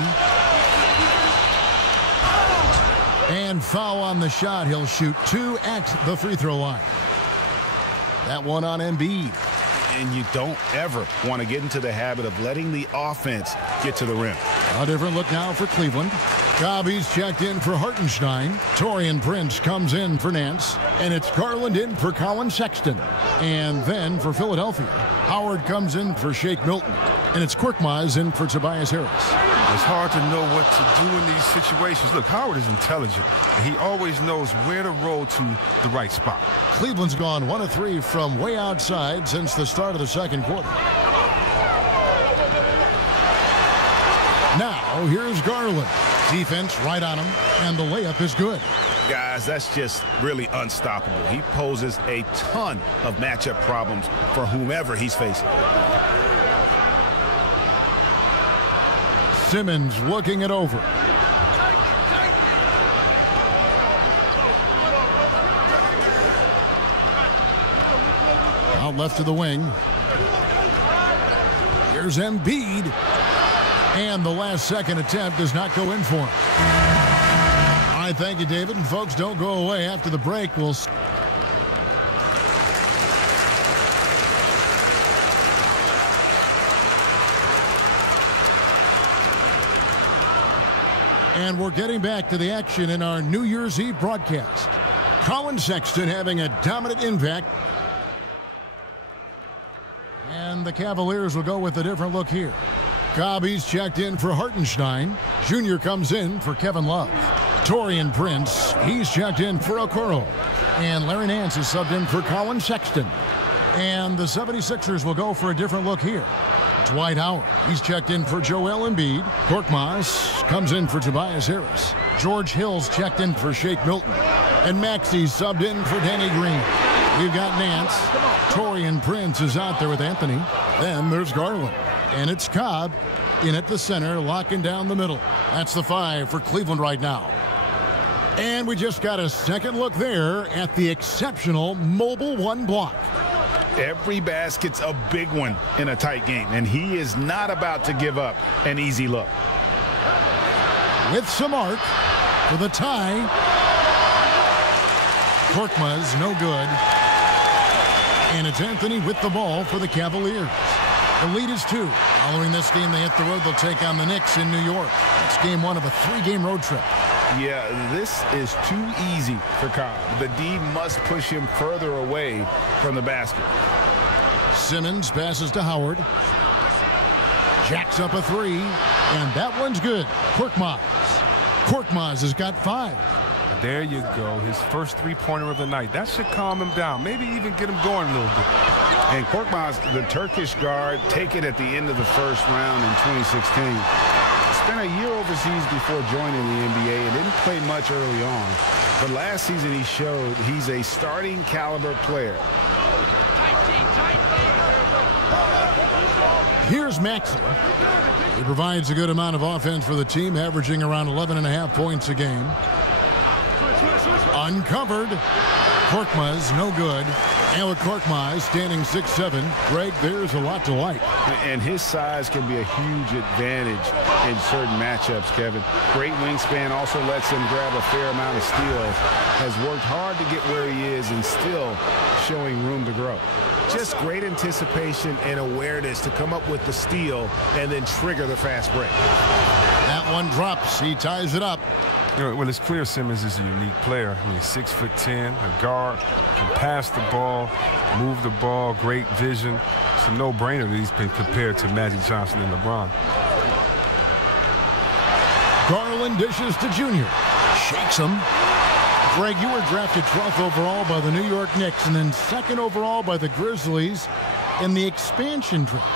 And foul on the shot. He'll shoot 2 at the free throw line. That one on Embiid. And you don't ever want to get into the habit of letting the offense get to the rim. A different look now for Cleveland. Gobby's checked in for Hartenstein. Taurean Prince comes in for Nance. And it's Garland in for Colin Sexton. And then for Philadelphia, Howard comes in for Shake Milton. And it's Korkmaz in for Tobias Harris. It's hard to know what to do in these situations. Look, Howard is intelligent, and he always knows where to roll to the right spot. Cleveland's gone 1 of 3 from way outside since the start of the second quarter. Now, here's Garland. Defense right on him, and the layup is good. Guys, that's just really unstoppable. He poses a ton of matchup problems for whomever he's facing. Simmons looking it over. Out left to the wing. Here's Embiid. And the last second attempt does not go in for him. All right, thank you, David. And folks, don't go away. After the break, we'll... And we're getting back to the action in our New Year's Eve broadcast. Colin Sexton having a dominant impact. And the Cavaliers will go with a different look here. Cobby's checked in for Hartenstein. Jr. comes in for Kevin Love. Taurean Prince, he's checked in for Okoro. And Larry Nance is subbed in for Colin Sexton. And the 76ers will go for a different look here. Dwight Howard, he's checked in for Joel Embiid. Korkmaz comes in for Tobias Harris. George Hill's checked in for Shake Milton. And Maxey's subbed in for Danny Green. We've got Nance. Taurean Prince is out there with Anthony. Then there's Garland. And it's Cobb in at the center, locking down the middle. That's the 5 for Cleveland right now. And we just got a second look there at the exceptional Mobile One block. Every basket's a big one in a tight game, and he is not about to give up an easy look. With some arc for the tie. Korkmaz, no good. And it's Anthony with the ball for the Cavaliers. The lead is 2. Following this game, they hit the road. They'll take on the Knicks in New York. It's game 1 of a 3-game road trip. Yeah, this is too easy for Cobb. The D must push him further away from the basket. Simmons passes to Howard. Jacks up a 3, and that one's good. Korkmaz. Korkmaz has got 5. There you go, his first three-pointer of the night. That should calm him down, maybe even get him going a little bit. And Korkmaz, the Turkish guard, taken at the end of the first round in 2016. Spent a year overseas before joining the NBA and didn't play much early on. But last season he showed he's a starting caliber player. Here's Maxey. He provides a good amount of offense for the team, averaging around 11.5 points a game. Uncovered. Korkmaz, no good. And with Korkmaz standing 6'7", Greg, there's a lot to like. And his size can be a huge advantage in certain matchups, Kevin. Great wingspan, also lets him grab a fair amount of steals. Has worked hard to get where he is and still showing room to grow. Just great anticipation and awareness to come up with the steal and then trigger the fast break. That one drops. He ties it up. You know, well, it's clear Simmons is a unique player. I mean, 6'10", a guard, can pass the ball, move the ball, great vision. It's a no-brainer that he's been compared to Magic Johnson and LeBron. Garland dishes to Jr. Shakes him. Greg, you were drafted 12th overall by the New York Knicks and then 2nd overall by the Grizzlies in the expansion draft.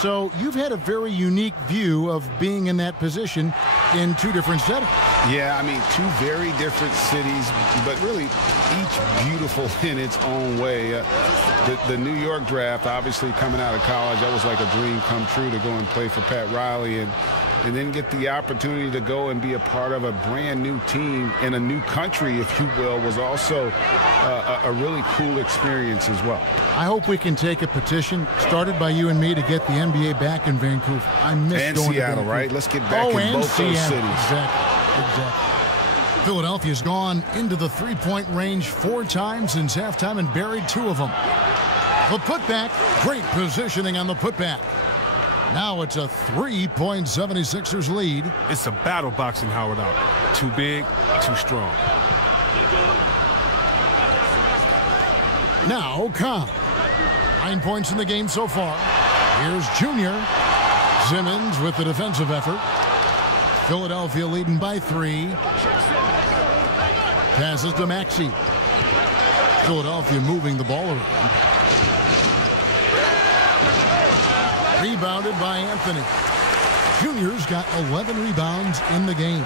So you've had a very unique view of being in that position in 2 different settings. Yeah, I mean, 2 very different cities, but really each beautiful in its own way. The New York draft, obviously coming out of college, that was like a dream come true to go and play for Pat Riley and then get the opportunity to go and be a part of a brand new team in a new country, if you will, was also a really cool experience as well. I hope we can take a petition started by you and me to get the NBA back in Vancouver. I miss and going Seattle, to right? Let's get back in both Seattle. those cities. Exactly. Philadelphia's gone into the 3-point range 4 times since halftime and buried 2 of them. The putback, great positioning on the putback. Now it's a 3-point 76ers lead. It's a battle boxing Howard out. Too big, too strong. Now Cobb. 9 points in the game so far. Here's Jr. Simmons with the defensive effort. Philadelphia leading by 3. Passes to Maxey. Philadelphia moving the ball around. Rebounded by Anthony. Junior's got 11 rebounds in the game.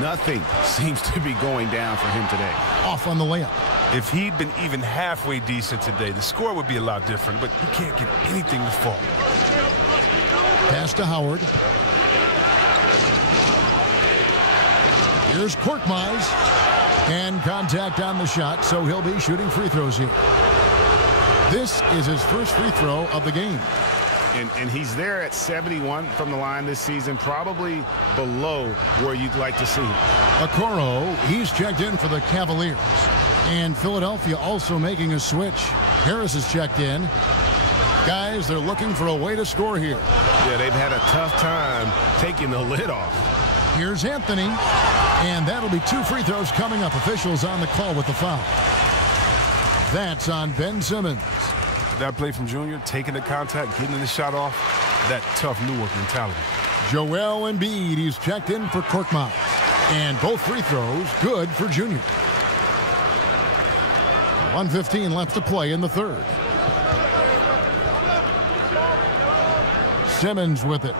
Nothing seems to be going down for him today. Off on the layup. If he'd been even halfway decent today, the score would be a lot different, but he can't get anything to fall. Pass to Howard. Here's Korkmaz. And contact on the shot, so he'll be shooting free throws here. This is his first free throw of the game. And he's there at 71 from the line this season, probably below where you'd like to see him. Okoro, he's checked in for the Cavaliers. And Philadelphia also making a switch. Harris is checked in. Guys, they're looking for a way to score here. Yeah, they've had a tough time taking the lid off. Here's Anthony. And that'll be 2 free throws coming up. Officials on the call with the foul. That's on Ben Simmons. That play from Junior, taking the contact, getting the shot off, that tough Newark mentality. Joel Embiid, he's checked in for Korkmaz. And both free throws good for Junior. 1:15 left to play in the third. Simmons with it.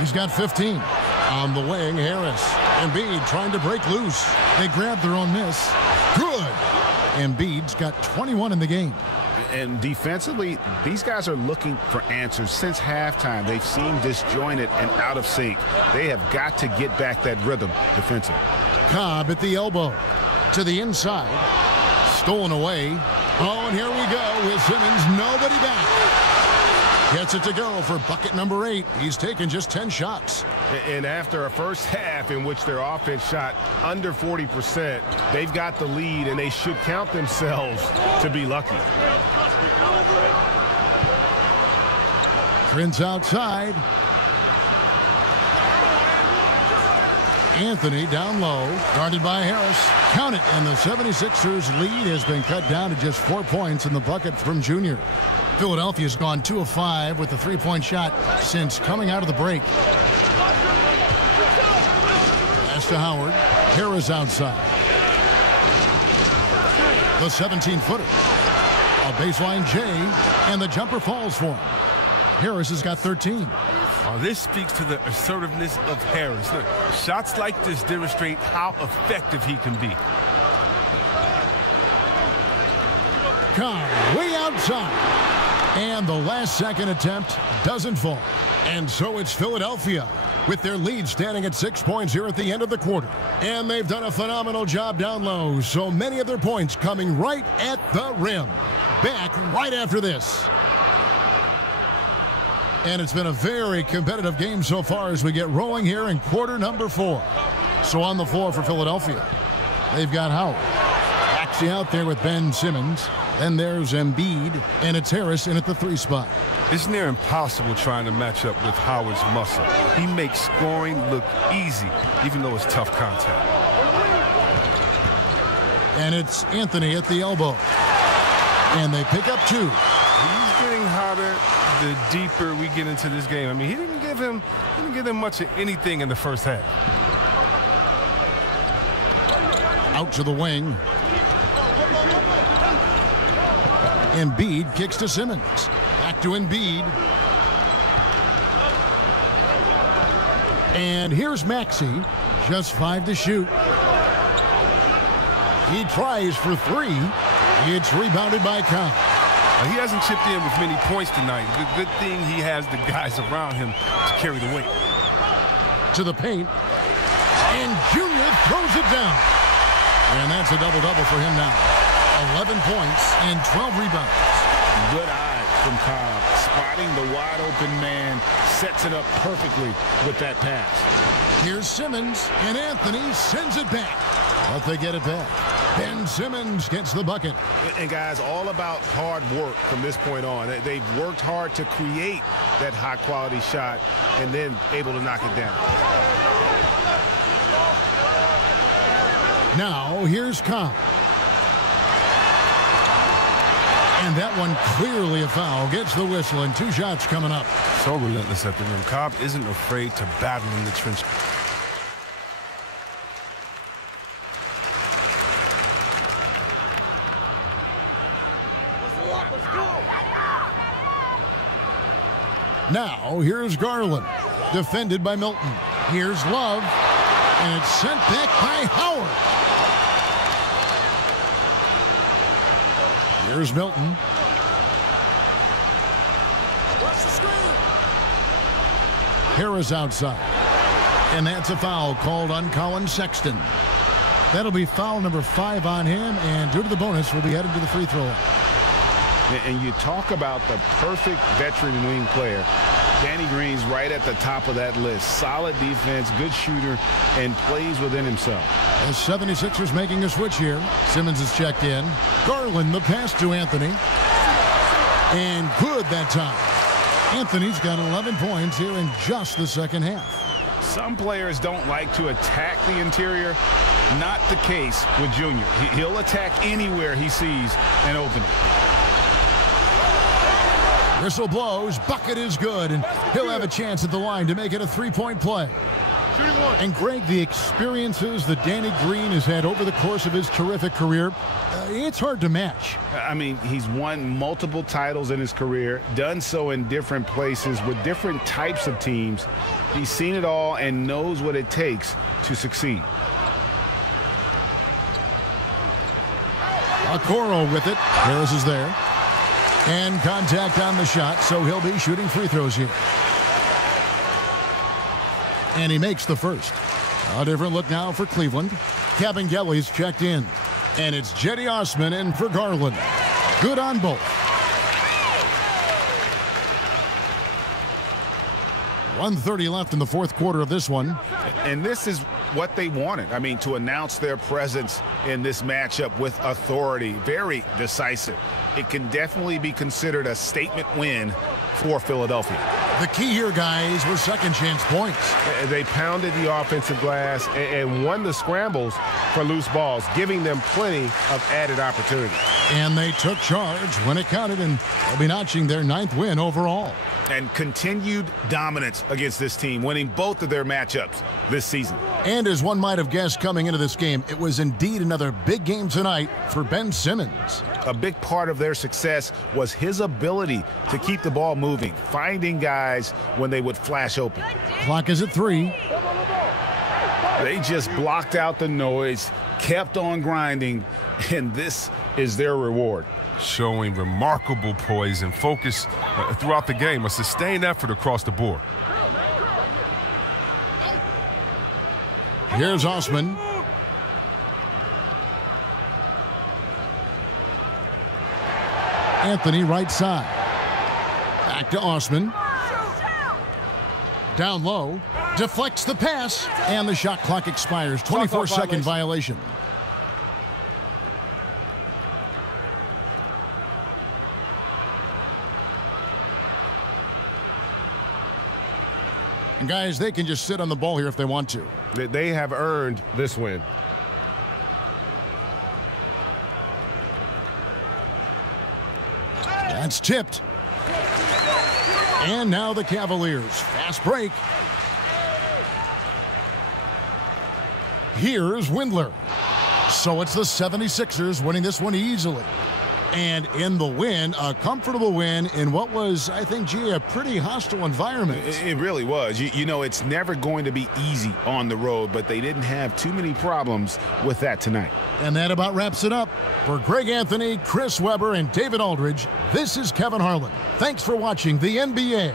He's got 15. On the wing, Harris. Embiid trying to break loose. They grab their own miss. Good. Embiid's got 21 in the game. And defensively, these guys are looking for answers since halftime. They've seemed disjointed and out of sync. They have got to get back that rhythm defensively. Cobb at the elbow. To the inside. Stolen away. Oh, and here we go with Simmons. Nobody back. Gets it to go for bucket number 8. He's taken just 10 shots. And after a first half in which their offense shot under 40%, they've got the lead, and they should count themselves to be lucky. Prince outside. Anthony down low, guarded by Harris. Count it, and the 76ers lead has been cut down to just 4 points in the bucket from Junior. Philadelphia's gone 2 of 5 with the 3-point shot since coming out of the break. Pass to Howard. Harris outside. The 17-footer. A baseline J, and the jumper falls for him. Harris has got 13. This speaks to the assertiveness of Harris. Look, shots like this demonstrate how effective he can be. Cobb way outside. And the last second attempt doesn't fall. And so it's Philadelphia with their lead standing at 6 points here at the end of the quarter. And they've done a phenomenal job down low. So many of their points coming right at the rim. Back right after this. And it's been a very competitive game so far as we get rolling here in quarter number 4. So on the floor for Philadelphia, they've got Howard. Actually out there with Ben Simmons. Then there's Embiid, and it's Harris in at the 3 spot. It's near impossible trying to match up with Howard's muscle. He makes scoring look easy, even though it's tough contact. And it's Anthony at the elbow. And they pick up 2. He's getting hotter the deeper we get into this game. I mean, he didn't give him much of anything in the first half. Out to the wing. Embiid kicks to Simmons. Back to Embiid. And here's Maxey. Just 5 to shoot. He tries for 3. It's rebounded by Cobb. He hasn't chipped in with many points tonight. Good thing he has the guys around him to carry the weight. To the paint. And Junior throws it down. And that's a double-double for him now. 11 points and 12 rebounds. Good eye from Cobb. Spotting the wide-open man. Sets it up perfectly with that pass. Here's Simmons, and Anthony sends it back. But they get it back. Ben Simmons gets the bucket. And guys, all about hard work from this point on. They've worked hard to create that high-quality shot and then able to knock it down. Now, here's Cobb. And that one clearly a foul. Gets the whistle, and 2 shots coming up. So relentless at the rim. Cobb isn't afraid to battle in the trench. Now, here's Garland. Defended by Milton. Here's Love. And it's sent back by Howard. Here's Milton. Harris outside. And that's a foul called on Colin Sexton. That'll be foul number 5 on him, and due to the bonus, we'll be headed to the free throw line. And you talk about the perfect veteran wing player. Danny Green's right at the top of that list. Solid defense, good shooter, and plays within himself. The 76ers making a switch here. Simmons is checked in. Garland, the pass to Anthony. And good that time. Anthony's got 11 points here in just the second half. Some players don't like to attack the interior. Not the case with Junior. He'll attack anywhere he sees an opening. Whistle blows, bucket is good, and he'll have a chance at the line to make it a three-point play. And Greg, the experiences that Danny Green has had over the course of his terrific career, it's hard to match. I mean, he's won multiple titles in his career, done so in different places with different types of teams. He's seen it all and knows what it takes to succeed. Okoro with it. Harris is there. And contact on the shot, so he'll be shooting free throws here. And he makes the first. A different look now for Cleveland. Kevin Gelly's checked in. And it's Jetty Osman in for Garland. Good on both. 1:30 left in the fourth quarter of this one. And this is what they wanted. I mean, to announce their presence in this matchup with authority. Very decisive. It can definitely be considered a statement win for Philadelphia. The key here, guys, was second chance points. They pounded the offensive glass and won the scrambles for loose balls, giving them plenty of added opportunity. And they took charge when it counted, and they'll be notching their 9th win overall. And continued dominance against this team, winning both of their matchups this season. And as one might have guessed coming into this game, it was indeed another big game tonight for Ben Simmons. A big part of their success was his ability to keep the ball moving, finding guys when they would flash open. Clock is at 3. They just blocked out the noise, kept on grinding, and this is their reward. Showing remarkable poise and focus throughout the game, a sustained effort across the board. Here's Osman. Anthony right side. Back to Osman. Down low. Deflects the pass. And the shot clock expires. 24-second violation. And guys, they can just sit on the ball here if they want to. They have earned this win. That's tipped. And now the Cavaliers. Fast break. Here's Windler. So it's the 76ers winning this one easily. And in the win, a comfortable win in what was, I think, gee, a pretty hostile environment. It really was. You know, it's never going to be easy on the road, but they didn't have too many problems with that tonight. And that about wraps it up. For Greg Anthony, Chris Webber, and David Aldridge, this is Kevin Harlan. Thanks for watching the NBA,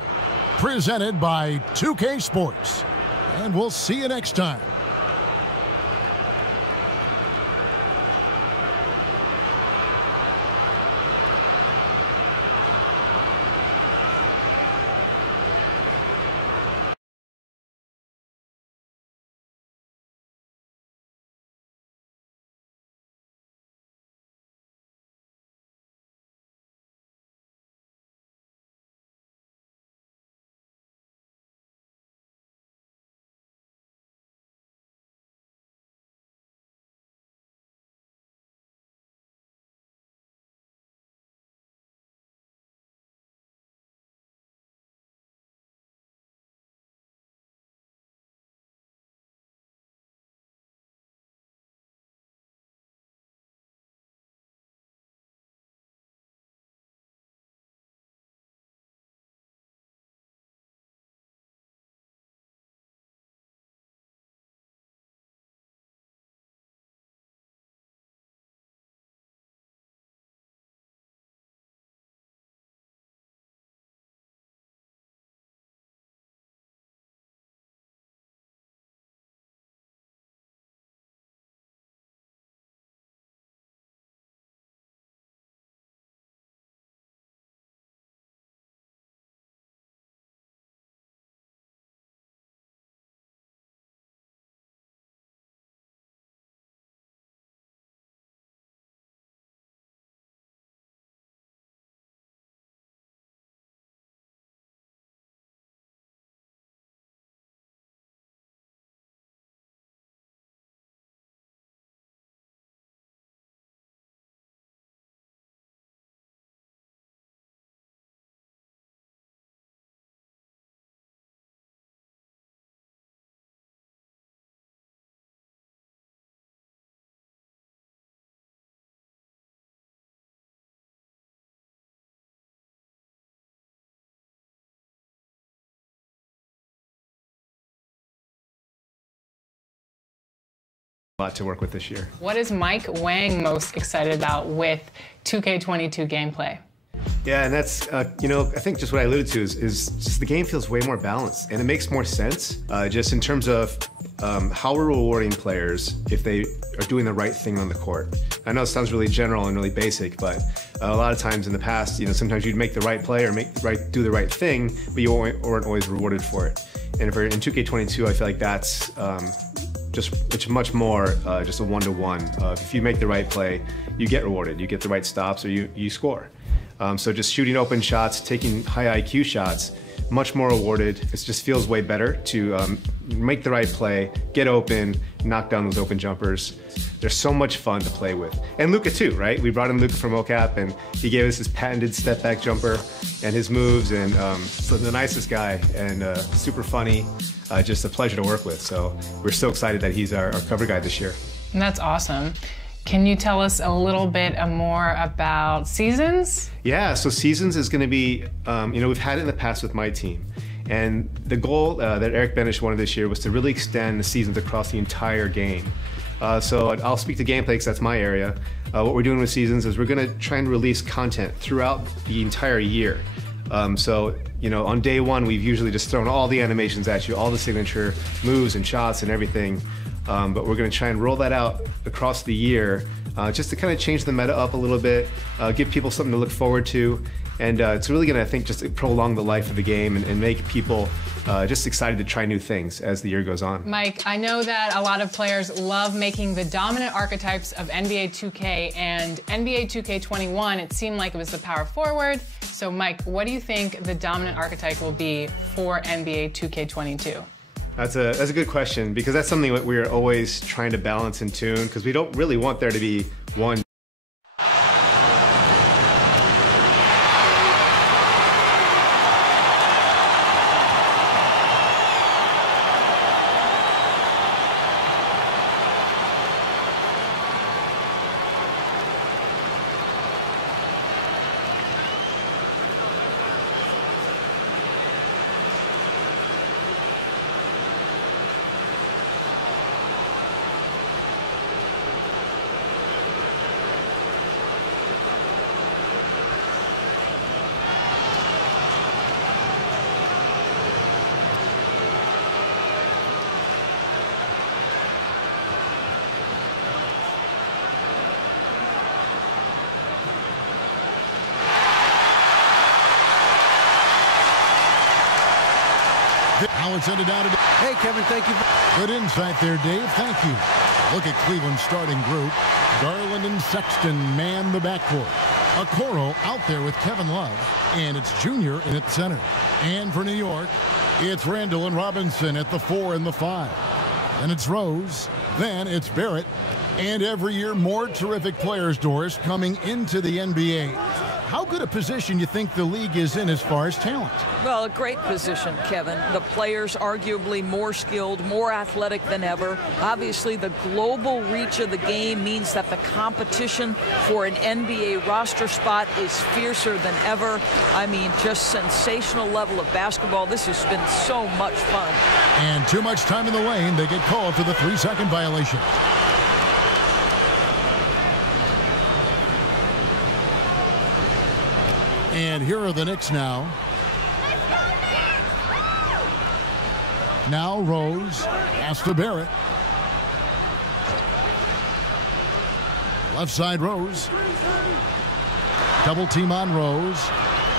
presented by 2K Sports. And we'll see you next time. a lot to work with this year. What is Mike Wang most excited about with 2K22 gameplay? Yeah, and that's, you know, I think just what I alluded to is just the game feels way more balanced, and it makes more sense just in terms of how we're rewarding players if they are doing the right thing on the court. I know it sounds really general and really basic, but a lot of times in the past, you know, sometimes you'd make the right play or do the right thing, but you weren't always rewarded for it. And in 2K22, I feel like that's it's much more just a one-to-one. If you make the right play, you get rewarded. You get the right stops or you score. So just shooting open shots, taking high IQ shots, much more rewarded. It just feels way better to make the right play, get open, knock down those open jumpers. They're so much fun to play with. And Luka too, right? We brought in Luka from OCAP and he gave us his patented step back jumper and his moves, and so the nicest guy and super funny. Just a pleasure to work with. So we're so excited that he's our cover guy this year. And that's awesome. Can you tell us a little bit more about Seasons? Yeah, so Seasons is going to be, you know, we've had it in the past with my team. And the goal that Eric Benish wanted this year was to really extend the seasons across the entire game. So I'll speak to gameplay because that's my area. What we're doing with Seasons is we're going to try and release content throughout the entire year. So, you know, on day one, we've usually just thrown all the animations at you, all the signature moves and shots and everything. But we're going to try and roll that out across the year just to kind of change the meta up a little bit, give people something to look forward to. And it's really going to, I think, just prolong the life of the game and make people just excited to try new things as the year goes on. Mike, I know that a lot of players love making the dominant archetypes of NBA 2K and NBA 2K21. It seemed like it was the power forward. So, Mike, what do you think the dominant archetype will be for NBA 2K22? That's a good question, because that's something that we're always trying to balance and tune, because we don't really want there to be one. Now it's ended down to... Hey, Kevin, thank you. Good insight there, Dave. Thank you. Look at Cleveland's starting group. Garland and Sexton man the backcourt. Okoro out there with Kevin Love, and it's Junior in at center. And for New York, it's Randle and Robinson at the 4 and the 5. Then it's Rose. Then it's Barrett. And every year, more terrific players, Doris, coming into the NBA. How good a position you think the league is in as far as talent? Well, a great position, Kevin. The players arguably more skilled, more athletic than ever. Obviously, the global reach of the game means that the competition for an NBA roster spot is fiercer than ever. I mean, just sensational level of basketball. This has been so much fun. And too much time in the lane. They get called for the 3-second violation. And here are the Knicks now. Now Rose, pass to Barrett. Left side Rose. Double team on Rose.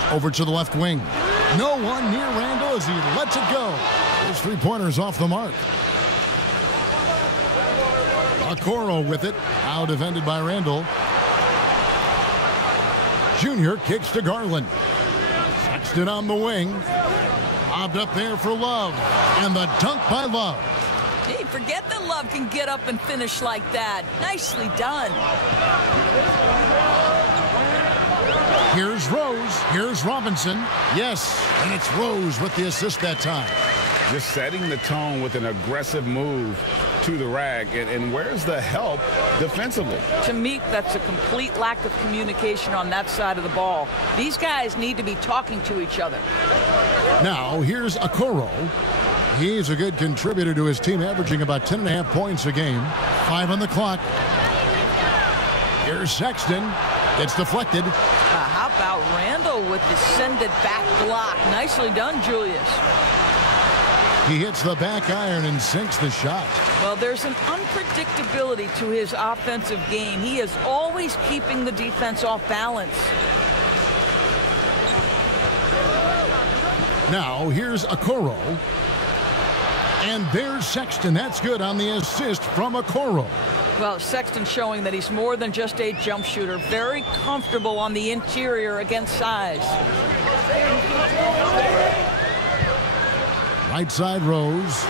Over to the left wing. No one near Randle as he lets it go. His three-pointers off the mark. Okoro with it. Now defended by Randle. Junior kicks to Garland. Sexton on the wing. Lobbed up there for Love. And the dunk by Love. Hey, forget that Love can get up and finish like that. Nicely done. Here's Rose. Here's Robinson. Yes, and it's Rose with the assist that time. Just setting the tone with an aggressive move to the rack, and where's the help defensively? To me, that's a complete lack of communication on that side of the ball. These guys need to be talking to each other. Now, here's Okoro. He's a good contributor to his team, averaging about 10.5 points a game. 5 on the clock. Here's Sexton. It's deflected. How about Randle with the send-it back block? Nicely done, Julius. He hits the back iron and sinks the shot. Well, there's an unpredictability to his offensive game. He is always keeping the defense off balance. Now, here's Okoro. And there's Sexton. That's good on the assist from Okoro. Well, Sexton showing that he's more than just a jump shooter. Very comfortable on the interior against size. Right side Rose.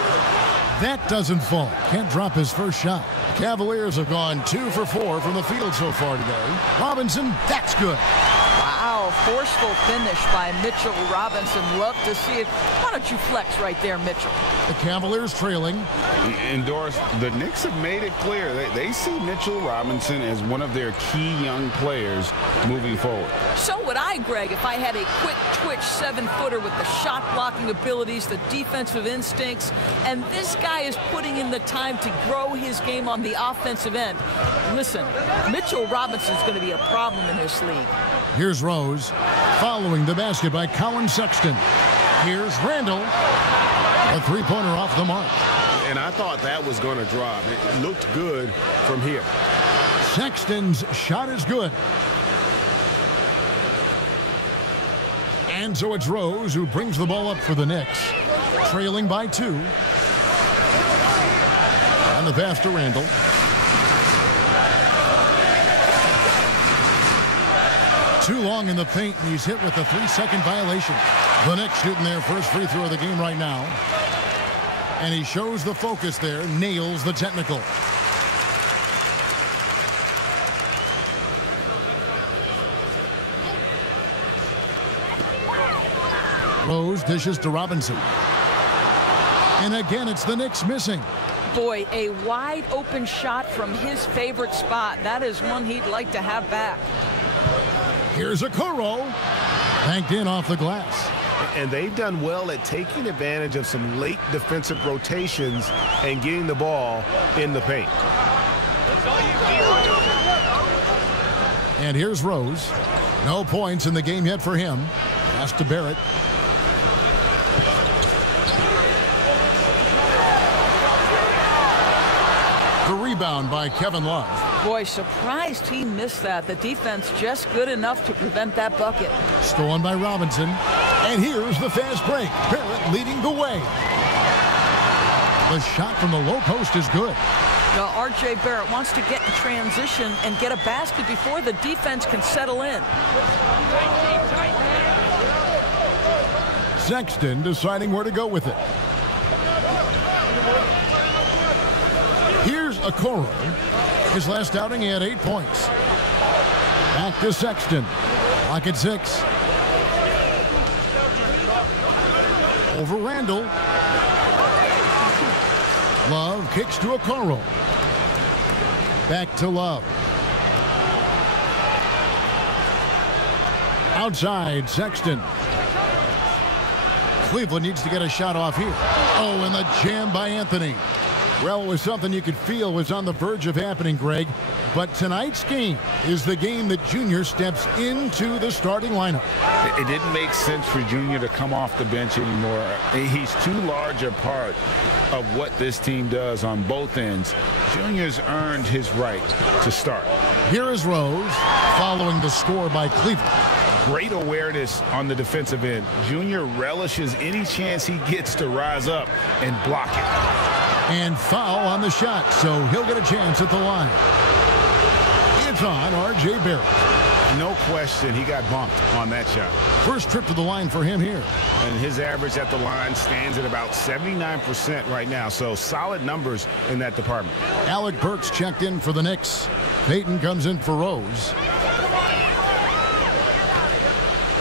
That doesn't fall. Can't drop his first shot. Cavaliers have gone 2 for 4 from the field so far today. Robinson, that's good. Wow, forceful finish by Mitchell Robinson. Love to see it. Why don't you flex right there, Mitchell? The Cavaliers trailing. Endorse, the Knicks have made it clear they see Mitchell Robinson as one of their key young players moving forward. So would I, Greg, if I had a quick twitch 7-footer with the shot blocking abilities, the defensive instincts, and this guy is putting in the time to grow his game on the offensive end. Listen, Mitchell Robinson is going to be a problem in this league. Here's Rose, following the basket by Colin Sexton. Here's Randle. A three-pointer off the mark. And I thought that was going to drop. It looked good from here. Sexton's shot is good. And so it's Rose who brings the ball up for the Knicks. Trailing by 2. And the pass to Randle. Too long in the paint, and he's hit with a 3-second violation. The Knicks shooting their first free throw of the game right now. And he shows the focus there, nails the technical. Rose dishes to Robinson. And again, it's the Knicks missing. Boy, a wide open shot from his favorite spot. That is one he'd like to have back. Here's Okoro. Banked in off the glass. And they've done well at taking advantage of some late defensive rotations and getting the ball in the paint. And here's Rose. No points in the game yet for him. Pass to Barrett. The rebound by Kevin Love. Boy, surprised he missed that. The defense just good enough to prevent that bucket. Stolen by Robinson. And here's the fast break. Barrett leading the way. The shot from the low post is good. Now, R.J. Barrett wants to get in transition and get a basket before the defense can settle in. Sexton deciding where to go with it. Here's Okoro. His last outing, he had 8 points. Back to Sexton. Clock at 6. Over Randle. Love kicks to Okoro. Back to Love. Outside, Sexton. Cleveland needs to get a shot off here. Oh, and the jam by Anthony. Well, it was something you could feel was on the verge of happening, Greg. But tonight's game is the game that Junior steps into the starting lineup. It didn't make sense for Junior to come off the bench anymore. He's too large a part of what this team does on both ends. Junior's earned his right to start. Here is Rose, following the score by Cleveland. Great awareness on the defensive end. Junior relishes any chance he gets to rise up and block it. And foul on the shot, so he'll get a chance at the line. It's on R.J. Barrett. No question, he got bumped on that shot. First trip to the line for him here. And his average at the line stands at about 79% right now, so solid numbers in that department. Alec Burks checked in for the Knicks. Payton comes in for Rose.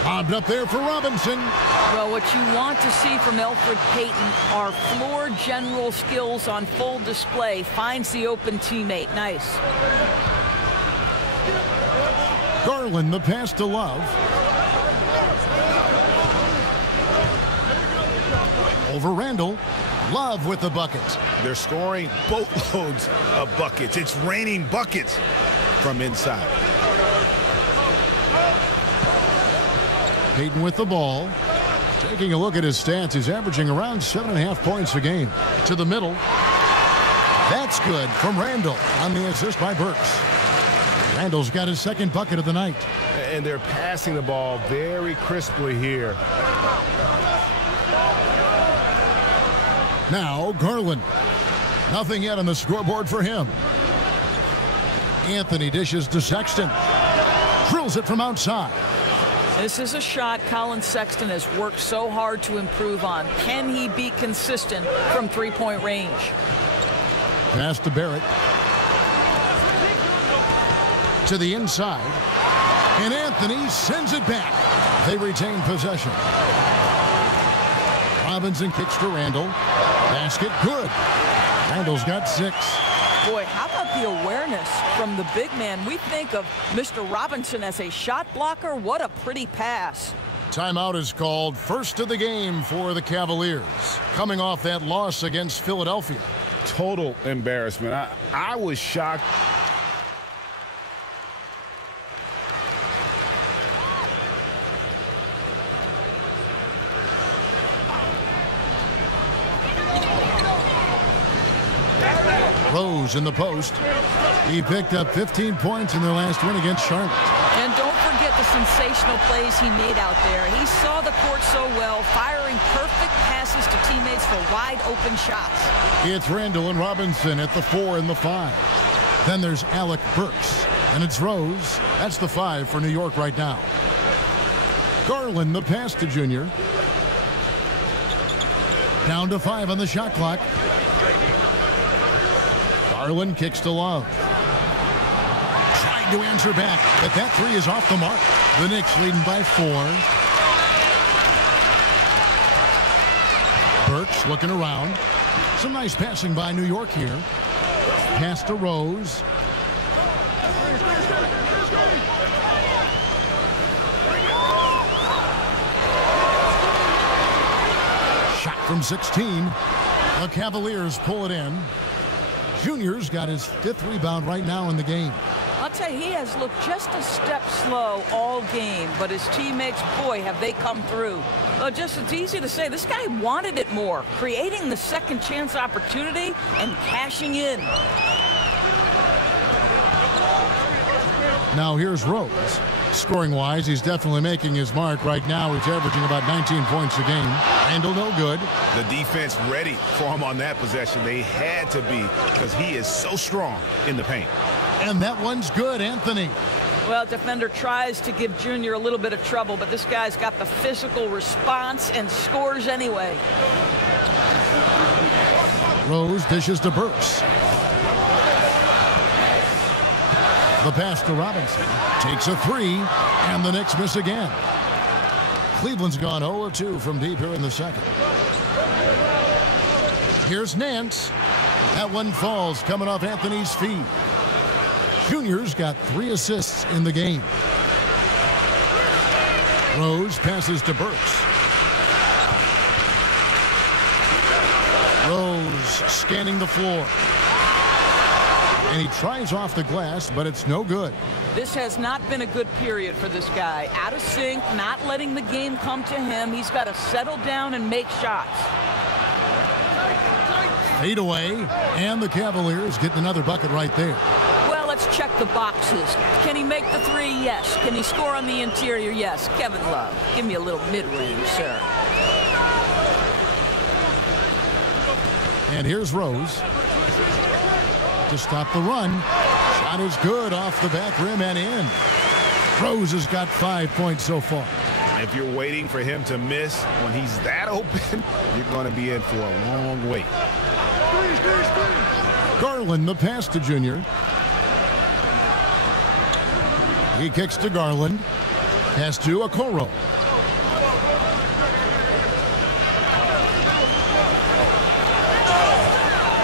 Bobbed up there for Robinson. Well, what you want to see from Elfrid Payton are floor general skills on full display. Finds the open teammate. Nice. Garland, the pass to Love. Over Randle. Love with the bucket. They're scoring boatloads of buckets. It's raining buckets from inside. Payton with the ball. Taking a look at his stats, he's averaging around 7.5 points a game. To the middle. That's good from Randle on the assist by Burks. Randle's got his second bucket of the night. And they're passing the ball very crisply here. Now Garland. Nothing yet on the scoreboard for him. Anthony dishes to Sexton. Drills it from outside. This is a shot Colin Sexton has worked so hard to improve on. Can he be consistent from three-point range? Pass to Barrett. To the inside. And Anthony sends it back. They retain possession. Robinson kicks to Randle. Basket good. Randle's got 6. Boy, how about the awareness from the big man? We think of Mr. Robinson as a shot blocker. What a pretty pass. Timeout is called. First of the game for the Cavaliers. Coming off that loss against Philadelphia. Total embarrassment. I was shocked. Rose in the post. He picked up 15 points in their last win against Charlotte. And don't forget the sensational plays he made out there. He saw the court so well, firing perfect passes to teammates for wide open shots. It's Randle and Robinson at the 4 and the 5. Then there's Alec Burks. And it's Rose. That's the 5 for New York right now. Garland the pass to Junior. Down to 5 on the shot clock. Garland kicks to Love. Tried to answer back, but that 3 is off the mark. The Knicks leading by 4. Burks looking around. Some nice passing by New York here. Pass to Rose. Shot from 16. The Cavaliers pull it in. Junior's got his 5th rebound right now in the game. I'll tell you, he has looked just a step slow all game, but his teammates, boy, have they come through. It's easy to say, this guy wanted it more, creating the second chance opportunity and cashing in. Now here's Rose. Scoring-wise, he's definitely making his mark right now. He's averaging about 19 points a game. Randle no good. The defense ready for him on that possession. They had to be because he is so strong in the paint. And that one's good, Anthony. Well, defender tries to give Junior a little bit of trouble, but this guy's got the physical response and scores anyway. Rose dishes to Burks. The pass to Robinson. Takes a 3, and the Knicks miss again. Cleveland's gone 0-2 from deep here in the second. Here's Nance. That one falls coming off Anthony's feet. Junior's got 3 assists in the game. Rose passes to Burks. Rose scanning the floor. And he tries off the glass, but it's no good. This has not been a good period for this guy. Out of sync, not letting the game come to him. He's got to settle down and make shots. Fade away, and the Cavaliers getting another bucket right there. Well, let's check the boxes. Can he make the 3? Yes. Can he score on the interior? Yes. Kevin Love, give me a little mid-range, sir. And here's Rose to stop the run. Shot is good off the back rim and in. Rose has got 5 points so far. If you're waiting for him to miss when he's that open, you're going to be in for a long wait. Garland the pass to Junior. He kicks to Garland. Pass to Okoro.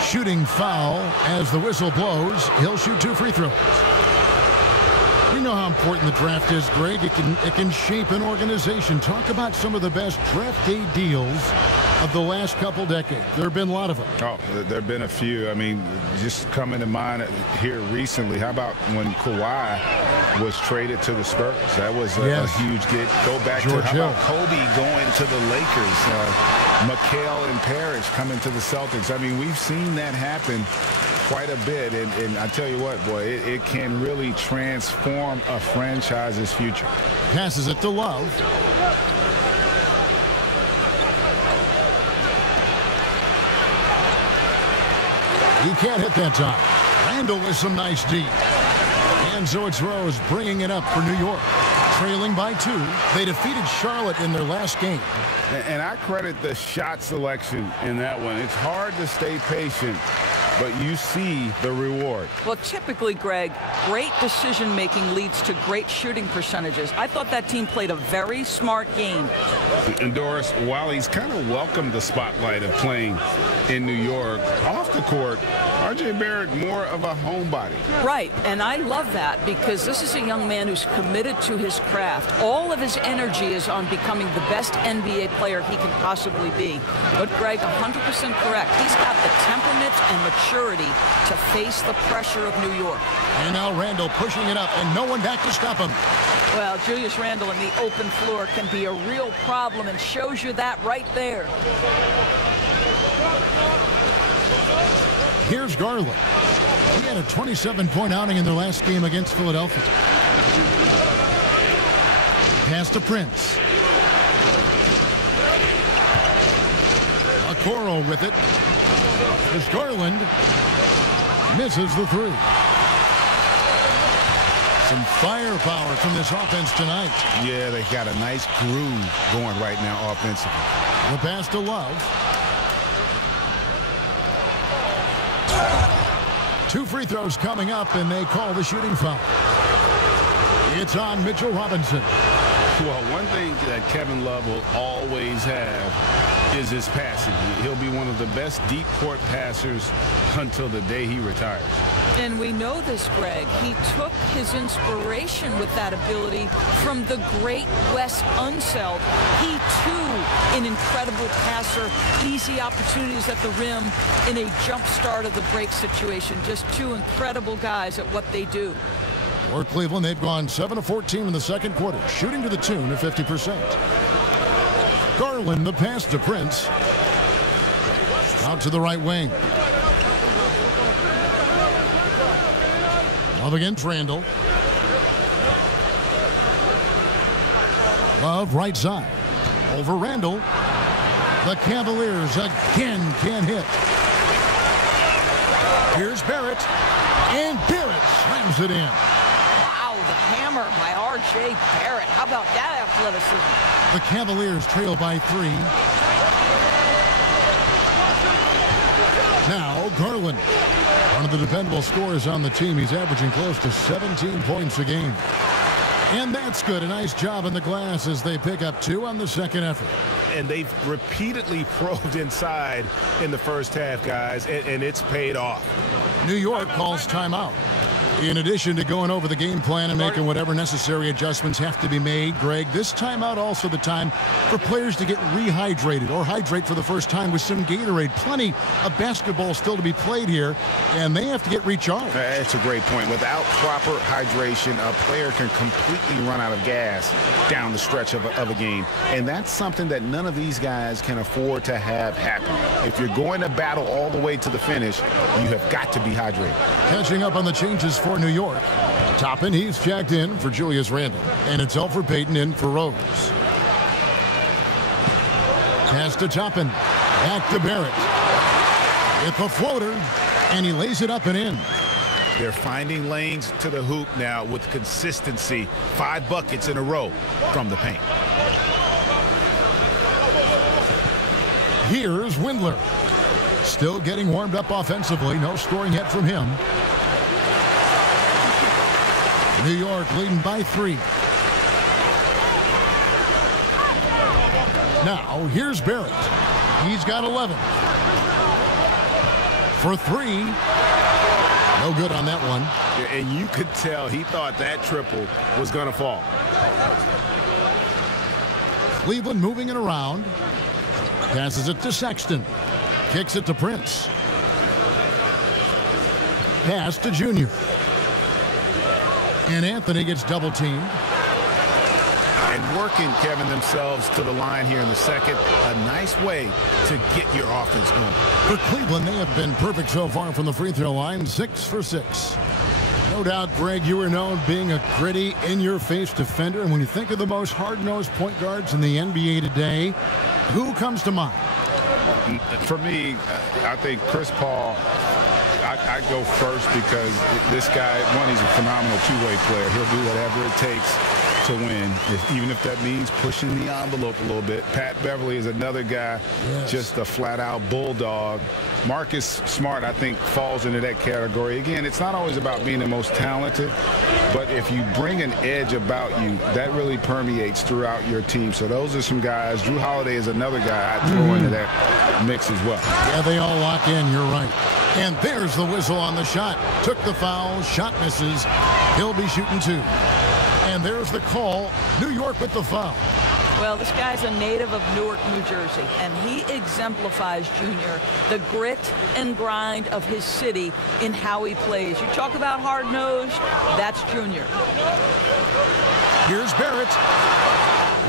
Shooting foul as the whistle blows. He'll shoot 2 free throws. We know how important the draft is, Greg. It can shape an organization. Talk about some of the best draft day deals of the last couple decades. There have been a lot of them. Oh, there have been a few. I mean, just coming to mind here recently, how about when Kawhi was traded to the Spurs? That was a huge get. Go back to how about Kobe going to the Lakers, McHale and Parrish coming to the Celtics. I mean, we've seen that happen quite a bit, and I tell you what, boy, it can really transform a franchise's future. Passes it to Love. He can't hit that time. Randle with some nice deep. And so it's Rose bringing it up for New York. Trailing by 2. They defeated Charlotte in their last game. And I credit the shot selection in that one. It's hard to stay patient, but you see the reward. Well, typically, Greg, great decision-making leads to great shooting percentages. I thought that team played a very smart game. And Doris, while he's kind of welcomed the spotlight of playing in New York, off the court, R.J. Barrett more of a homebody. Right, and I love that because this is a young man who's committed to his craft. All of his energy is on becoming the best NBA player he can possibly be. But Greg, 100% correct. He's got the temperament and maturity to face the pressure of New York. And now Randle pushing it up and no one back to stop him. Well, Julius Randle in the open floor can be a real problem and shows you that right there. Here's Garland. He had a 27-point outing in their last game against Philadelphia. Pass to Prince. Okoro with it. As Garland misses the 3. Some firepower from this offense tonight. Yeah, they got a nice groove going right now offensively. The pass to Love. 2 free throws coming up, and they call the shooting foul. It's on Mitchell Robinson. Well, one thing that Kevin Love will always have is his passing. He'll be one of the best deep court passers until the day he retires. And we know this, Greg. He took his inspiration with that ability from the great Wes Unseld. He, too, an incredible passer, easy opportunities at the rim in a jump start of the break situation. Just 2 incredible guys at what they do. For Cleveland, they've gone 7 of 14 in the second quarter, shooting to the tune of 50%. Garland, the pass to Prince. Out to the right wing. Love against Randle. Love right side. Over Randle. The Cavaliers again can't hit. Here's Barrett. And Barrett slams it in. Wow, the hammer by R.J. Barrett. How about that athleticism? The Cavaliers trail by 3. Now Garland, one of the dependable scorers on the team. He's averaging close to 17 points a game. And that's good. A nice job in the glass as they pick up 2 on the second effort. And they've repeatedly probed inside in the first half, guys, and it's paid off. New York calls timeout. In addition to going over the game plan and making whatever necessary adjustments have to be made, Greg, this timeout also the time for players to get rehydrated or hydrate for the first time with some Gatorade. Plenty of basketball still to be played here, and they have to get recharged. That's a great point. Without proper hydration, a player can completely run out of gas down the stretch of a game, and that's something that none of these guys can afford to have happen. If you're going to battle all the way to the finish, you have got to be hydrated. Catching up on the changes for New York. Toppin, he's checked in for Julius Randle. And it's Elfrid Payton in for Rose. Pass to Toppin. Back to Barrett. It's a floater. And he lays it up and in. They're finding lanes to the hoop now with consistency. 5 buckets in a row from the paint. Here's Windler. Still getting warmed up offensively. No scoring yet from him. New York leading by 3. Now, here's Barrett. He's got 11. For 3. No good on that one. And you could tell he thought that triple was going to fall. Cleveland moving it around. Passes it to Sexton. Kicks it to Prince. Pass to Junior. And Anthony gets double-teamed. And working, Kevin, themselves to the line here in the second. A nice way to get your offense going. For Cleveland, they have been perfect so far from the free throw line, 6 for 6. No doubt, Greg, you are known being a gritty, in-your-face defender. And when you think of the most hard-nosed point guards in the NBA today, who comes to mind? For me, I think Chris Paul. I go first because this guy, one, he's a phenomenal two-way player. He'll do whatever it takes to win, even if that means pushing the envelope a little bit. Pat Beverly is another guy, just a flat-out bulldog. Marcus Smart, I think, falls into that category. Again, it's not always about being the most talented, but if you bring an edge about you, that really permeates throughout your team. So those are some guys. Drew Holiday is another guy I'd throw into that mix as well. Yeah, they all lock in. You're right. And there's the whistle on the shot. Took the foul. Shot misses. He'll be shooting 2. And there's the call. New York with the foul. Well, this guy's a native of Newark, New Jersey, and he exemplifies, Junior, the grit and grind of his city in how he plays. You talk about hard-nosed, that's Junior. Here's Barrett.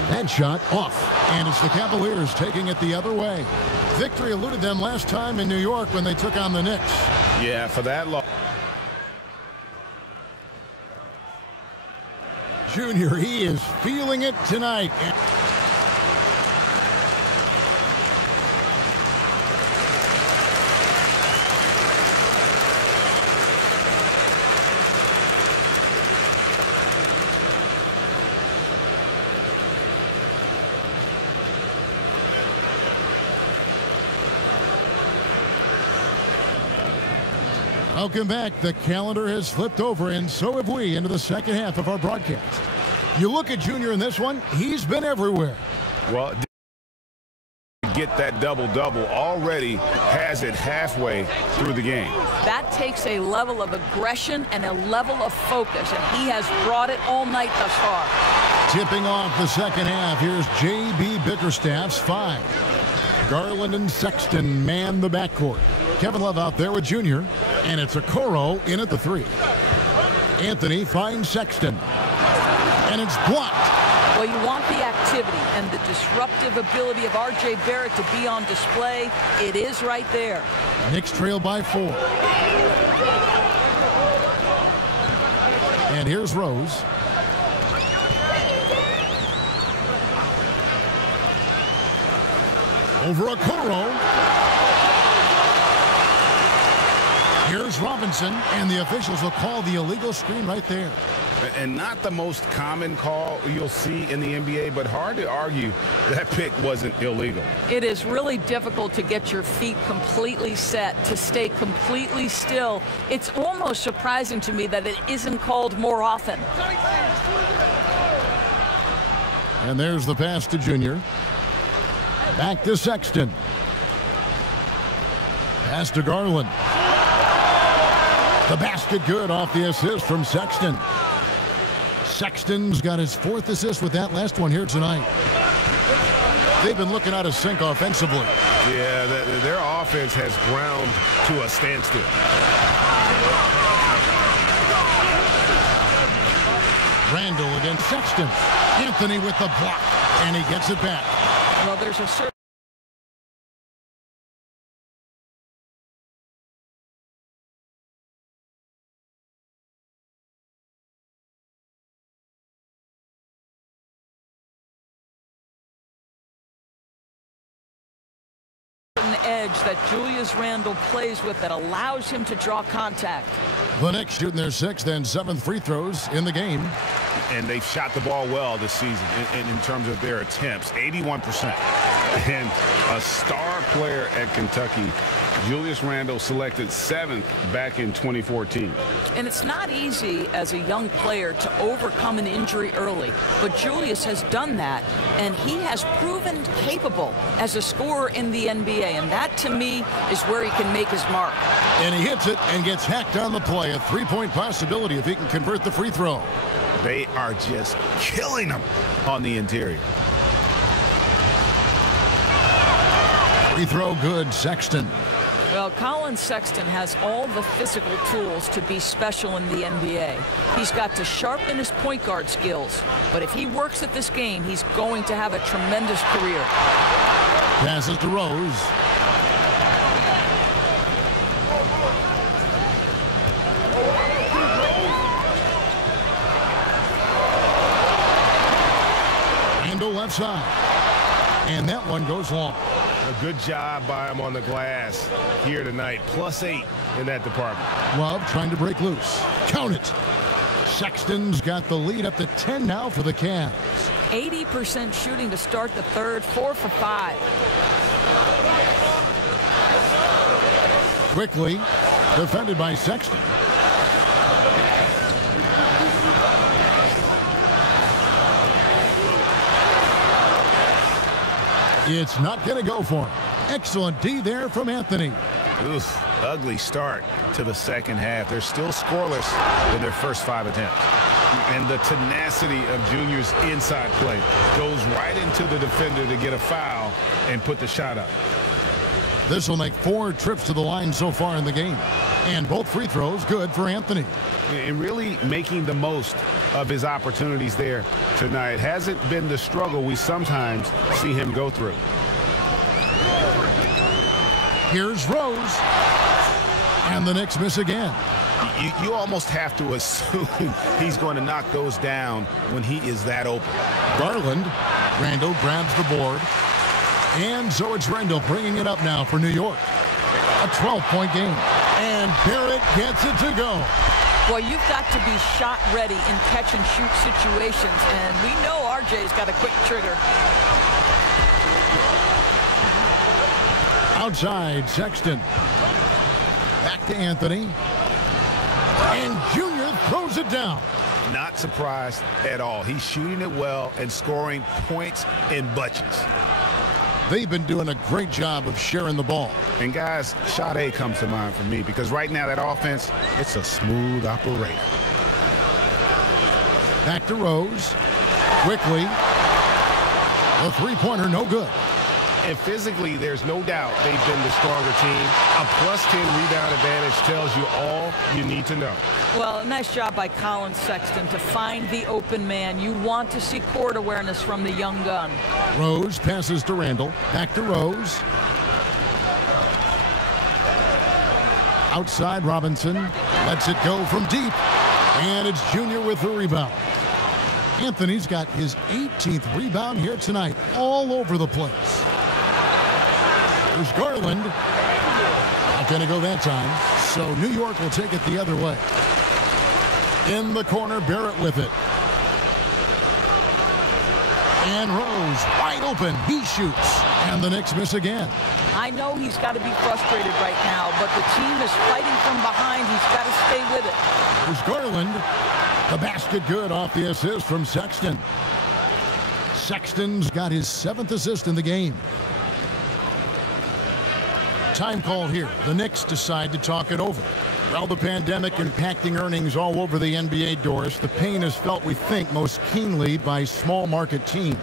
That shot off. And it's the Cavaliers taking it the other way. Victory eluded them last time in New York when they took on the Knicks. Yeah, for that long. Junior, he is feeling it tonight. Welcome back. The calendar has flipped over, and so have we, into the second half of our broadcast. You look at Junior in this one, he's been everywhere. Well, get that double-double, already has it halfway through the game. That takes a level of aggression and a level of focus, and he has brought it all night thus far. Tipping off the second half, here's J.B. Bickerstaff's 5. Garland and Sexton man the backcourt. Kevin Love out there with Junior, and it's Okoro in at the 3. Anthony finds Sexton, and it's blocked. Well, you want the activity and the disruptive ability of R.J. Barrett to be on display. It is right there. Knicks trail by 4. And here's Rose. Over Okoro. Here's Robinson, and the officials will call the illegal screen right there. And not the most common call you'll see in the NBA, but hard to argue that pick wasn't illegal. It is really difficult to get your feet completely set, to stay completely still. It's almost surprising to me that it isn't called more often. And there's the pass to Junior. Back to Sexton. Pass to Garland. The basket good off the assist from Sexton. Sexton's got his 4th assist with that last one here tonight. They've been looking out of sync offensively. Yeah, their offense has ground to a standstill. Randle against Sexton. Anthony with the block, and he gets it back. Well, there's a certain edge that Julius Randle plays with that allows him to draw contact. The Knicks shooting their 6th and 7th free throws in the game. And they've shot the ball well this season in terms of their attempts, 81%. And a star player at Kentucky, Julius Randle, selected 7th back in 2014. And it's not easy as a young player to overcome an injury early, but Julius has done that, and he has proven capable as a scorer in the NBA, and that to me is where he can make his mark. And he hits it and gets hacked on the play. A 3-point possibility if he can convert the free throw. They are just killing him on the interior. Free throw good, Sexton. Well, Colin Sexton has all the physical tools to be special in the NBA. He's got to sharpen his point guard skills. But if he works at this game, he's going to have a tremendous career. Passes to Rose. Randle left side. And that one goes long. A good job by him on the glass here tonight. +8 in that department. Love trying to break loose. Count it. Sexton's got the lead up to 10 now for the Cavs. 80% shooting to start the third, 4 for 5. Quickly defended by Sexton. It's not going to go for him. Excellent D there from Anthony. Oof, ugly start to the second half. They're still scoreless in their first 5 attempts. And the tenacity of Junior's inside play goes right into the defender to get a foul and put the shot up. This will make 4 trips to the line so far in the game. And both free throws good for Anthony. And really making the most of his opportunities there tonight. Hasn't been the struggle we sometimes see him go through. Here's Rose. And the Knicks miss again. You almost have to assume he's going to knock those down when he is that open. Garland. Randle grabs the board. And so it's Randle bringing it up now for New York. A 12-point game. And Barrett gets it to go. Boy, you've got to be shot ready in catch-and-shoot situations, and we know RJ's got a quick trigger. Outside, Sexton. Back to Anthony. And Junior throws it down. Not surprised at all. He's shooting it well and scoring points in bunches. They've been doing a great job of sharing the ball. And guys, Sade comes to mind for me because right now that offense, it's a smooth operator. Back to Rose. Quickly. The three-pointer no good. And physically, there's no doubt they've been the stronger team. A +10 rebound advantage tells you all you need to know. Well, a nice job by Colin Sexton to find the open man. You want to see court awareness from the young gun. Rose passes to Randle. Back to Rose. Outside, Robinson lets it go from deep. And it's Junior with the rebound. Anthony's got his 18th rebound here tonight, all over the place. There's Garland. Not going to go that time. So New York will take it the other way. In the corner, Barrett with it. And Rose wide open. He shoots. And the Knicks miss again. I know he's got to be frustrated right now, but the team is fighting from behind. He's got to stay with it. There's Garland. The basket good off the assist from Sexton. Sexton's got his 7th assist in the game. Time call here. The Knicks decide to talk it over. Well, the pandemic impacting earnings all over the NBA, Doris. The pain is felt, we think, most keenly by small market teams.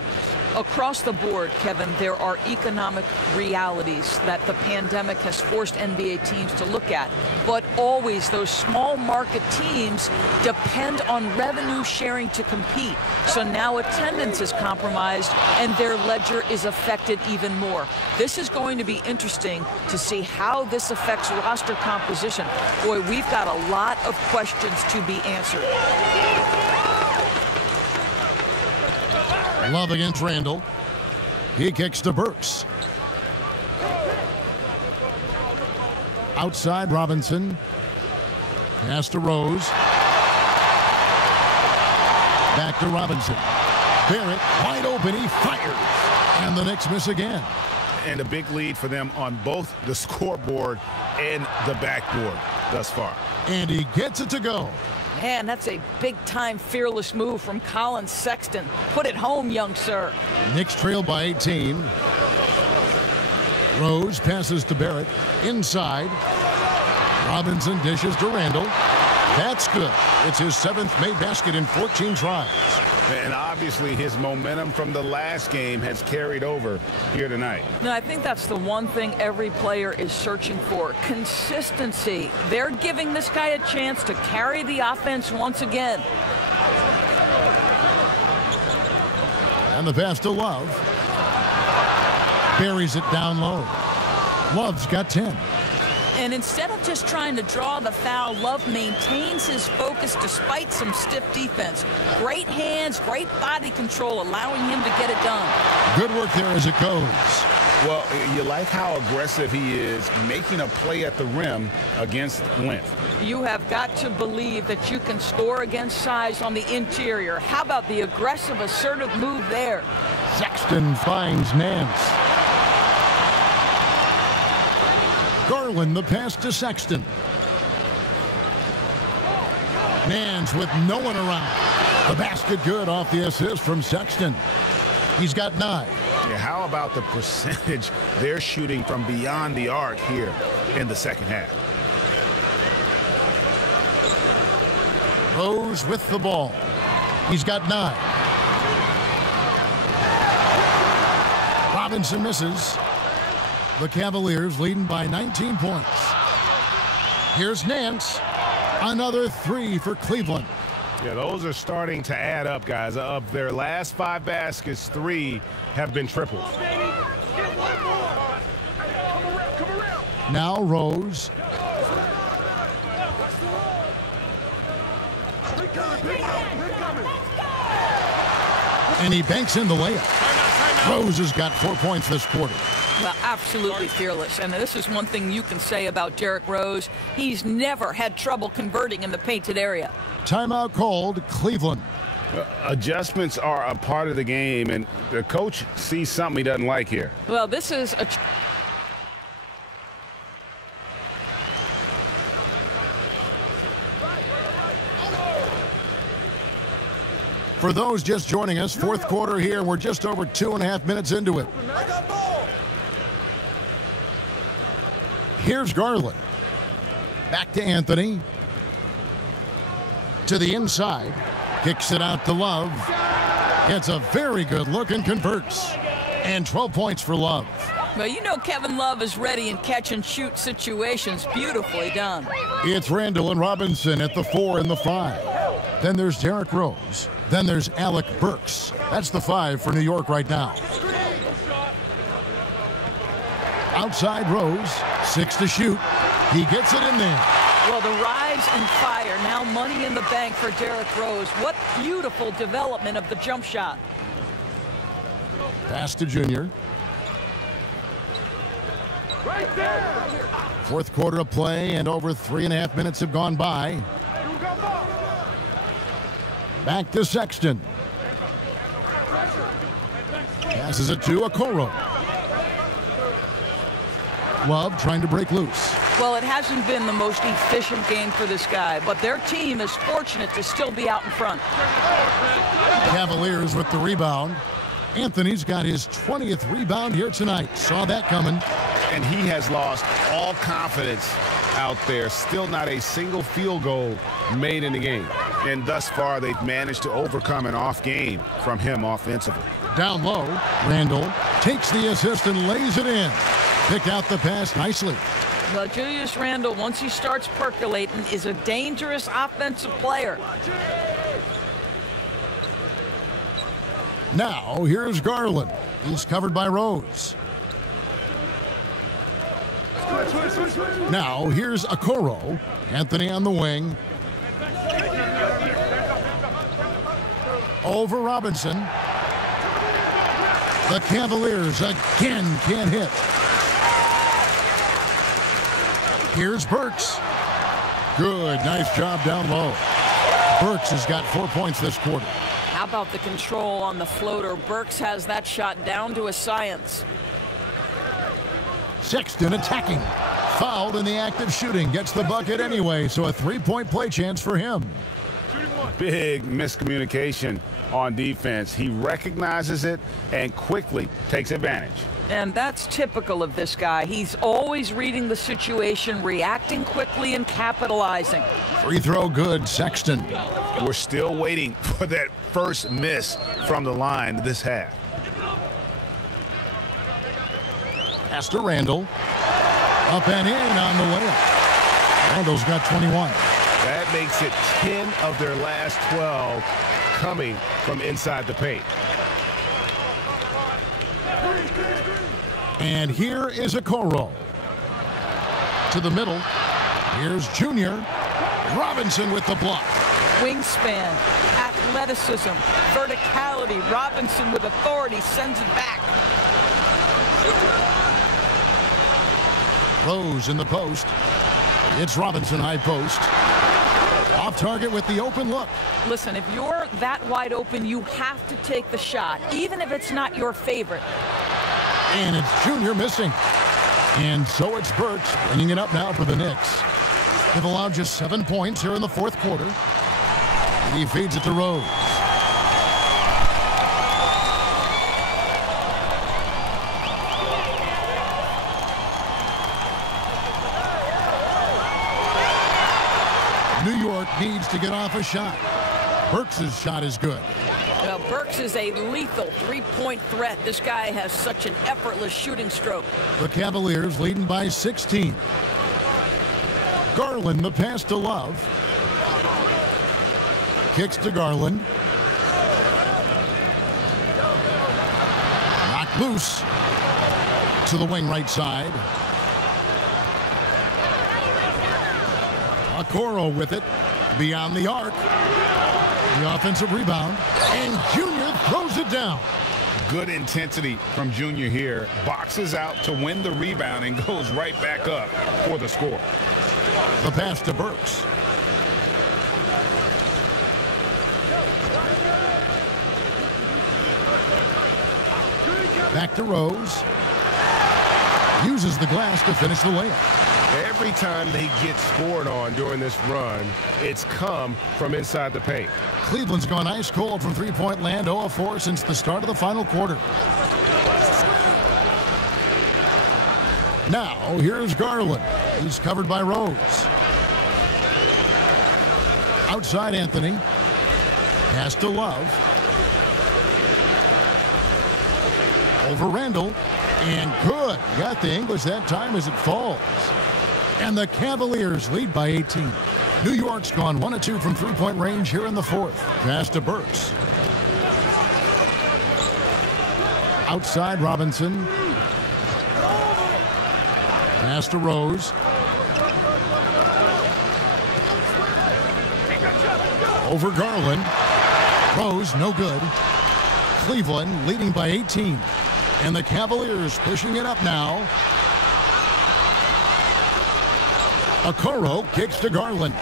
Across the board, Kevin, there are economic realities that the pandemic has forced NBA teams to look at. But always those small market teams depend on revenue sharing to compete. So now attendance is compromised and their ledger is affected even more. This is going to be interesting to see how this affects roster composition. Boy, we've got a lot of questions to be answered. Love against Randle. He kicks to Burks. Outside, Robinson. Pass to Rose. Back to Robinson. Barrett wide open. He fires. And the Knicks miss again. And a big lead for them on both the scoreboard and the backboard thus far. And he gets it to go. Man, that's a big-time fearless move from Colin Sexton. Put it home, young sir. Knicks trail by 18. Rose passes to Barrett. Inside. Robinson dishes to Randle. That's good. It's his 7th made basket in 14 tries. And obviously his momentum from the last game has carried over here tonight. Now, I think that's the one thing every player is searching for, consistency. They're giving this guy a chance to carry the offense once again. And the pass to Love. Buries it down low. Love's got 10. And instead of just trying to draw the foul, Love maintains his focus despite some stiff defense. Great hands, great body control, allowing him to get it done. Good work there as it goes. Well, you like how aggressive he is, making a play at the rim against length. You have got to believe that you can score against size on the interior. How about the aggressive, assertive move there? Sexton finds Nance. Garland, the pass to Sexton. Nance with no one around. The basket good off the assist from Sexton. He's got 9. Yeah, how about the percentage they're shooting from beyond the arc here in the second half? Rose with the ball. He's got 9. Robinson misses. The Cavaliers leading by 19 points. Here's Nance. Another 3 for Cleveland. Yeah, those are starting to add up, guys. Of their last 5 baskets, 3 have been triples. Now Rose. And he banks in the layup. Rose has got 4 points this quarter. Well, absolutely fearless. And this is one thing you can say about Derrick Rose. He's never had trouble converting in the painted area. Timeout called, Cleveland. Adjustments are a part of the game, and the coach sees something he doesn't like here. Well, this is a... For those just joining us, fourth quarter here. We're just over 2.5 minutes into it. Here's Garland. Back to Anthony. To the inside. Kicks it out to Love. It's a very good look and converts. And 12 points for Love. Well, you know Kevin Love is ready in catch-and-shoot situations. Beautifully done. It's Randle and Robinson at the 4 and the 5. Then there's Derrick Rose. Then there's Alec Burks. That's the 5 for New York right now. Outside Rose. 6 to shoot. He gets it in there. Well, the rise and fire. Now money in the bank for Derrick Rose. What beautiful development of the jump shot. Pass to Junior. Right there. Fourth quarter of play, and over 3.5 minutes have gone by. Back to Sexton. Passes it to Okoro. Love trying to break loose. Well, it hasn't been the most efficient game for this guy, but their team is fortunate to still be out in front. Cavaliers with the rebound. Anthony's got his 20th rebound here tonight. Saw that coming. And he has lost all confidence out there. Still not a single field goal made in the game. And thus far, they've managed to overcome an off game from him offensively. Down low, Randle takes the assist and lays it in. Picked out the pass nicely. Well, Julius Randle, once he starts percolating, is a dangerous offensive player. Now, here's Garland. He's covered by Rose. Now, here's Okoro. Anthony on the wing. Over Robinson. The Cavaliers again can't hit. Here's Burks. Good, nice job down low. Burks has got 4 points this quarter. How about the control on the floater? Burks has that shot down to a science. Sexton attacking. Fouled in the act of shooting. Gets the bucket anyway, so a 3-point play chance for him. big miscommunication on defense. He recognizes it and quickly takes advantage. And that's typical of this guy. He's always reading the situation, reacting quickly, and capitalizing. Free throw good, Sexton. We're still waiting for that first miss from the line this half. Pass to Randle. Up and in on the layup. Randle's got 21. That makes it 10 of their last 12 coming from inside the paint. And here is Okoro. To the middle. Here's Junior. Robinson with the block. Wingspan, athleticism, verticality. Robinson with authority sends it back. Rose in the post. It's Robinson high post. Off target with the open look. Listen, if you're that wide open, you have to take the shot, even if it's not your favorite. And it's Junior missing. And so it's Burks bringing it up now for the Knicks. They've allowed just 7 points here in the fourth quarter. He feeds it to Rose. New York needs to get off a shot. Burks' shot is good. Well, Burks is a lethal three-point threat. This guy has such an effortless shooting stroke. The Cavaliers leading by 16. Garland, the pass to Love. Kicks to Garland. Knocked loose to the wing right side. Okoro with it beyond the arc. The offensive rebound, and Junior throws it down. Good intensity from Junior here. Boxes out to win the rebound and goes right back up for the score. The pass to Burks. Back to Rose. Uses the glass to finish the layup. Every time they get scored on during this run, it's come from inside the paint. Cleveland's gone ice cold from three-point land, 0 of 4 since the start of the final quarter. Now, here's Garland. He's covered by Rose. Outside Anthony. Pass to Love. Over Randle. And good. Got the English that time as it falls. And the Cavaliers lead by 18. New York's gone 1 of 2 from three-point range here in the fourth. Pass to Burks. Outside Robinson. Pass to Rose. Over Garland. Rose, no good. Cleveland leading by 18. And the Cavaliers pushing it up now. Okoro kicks to Garland.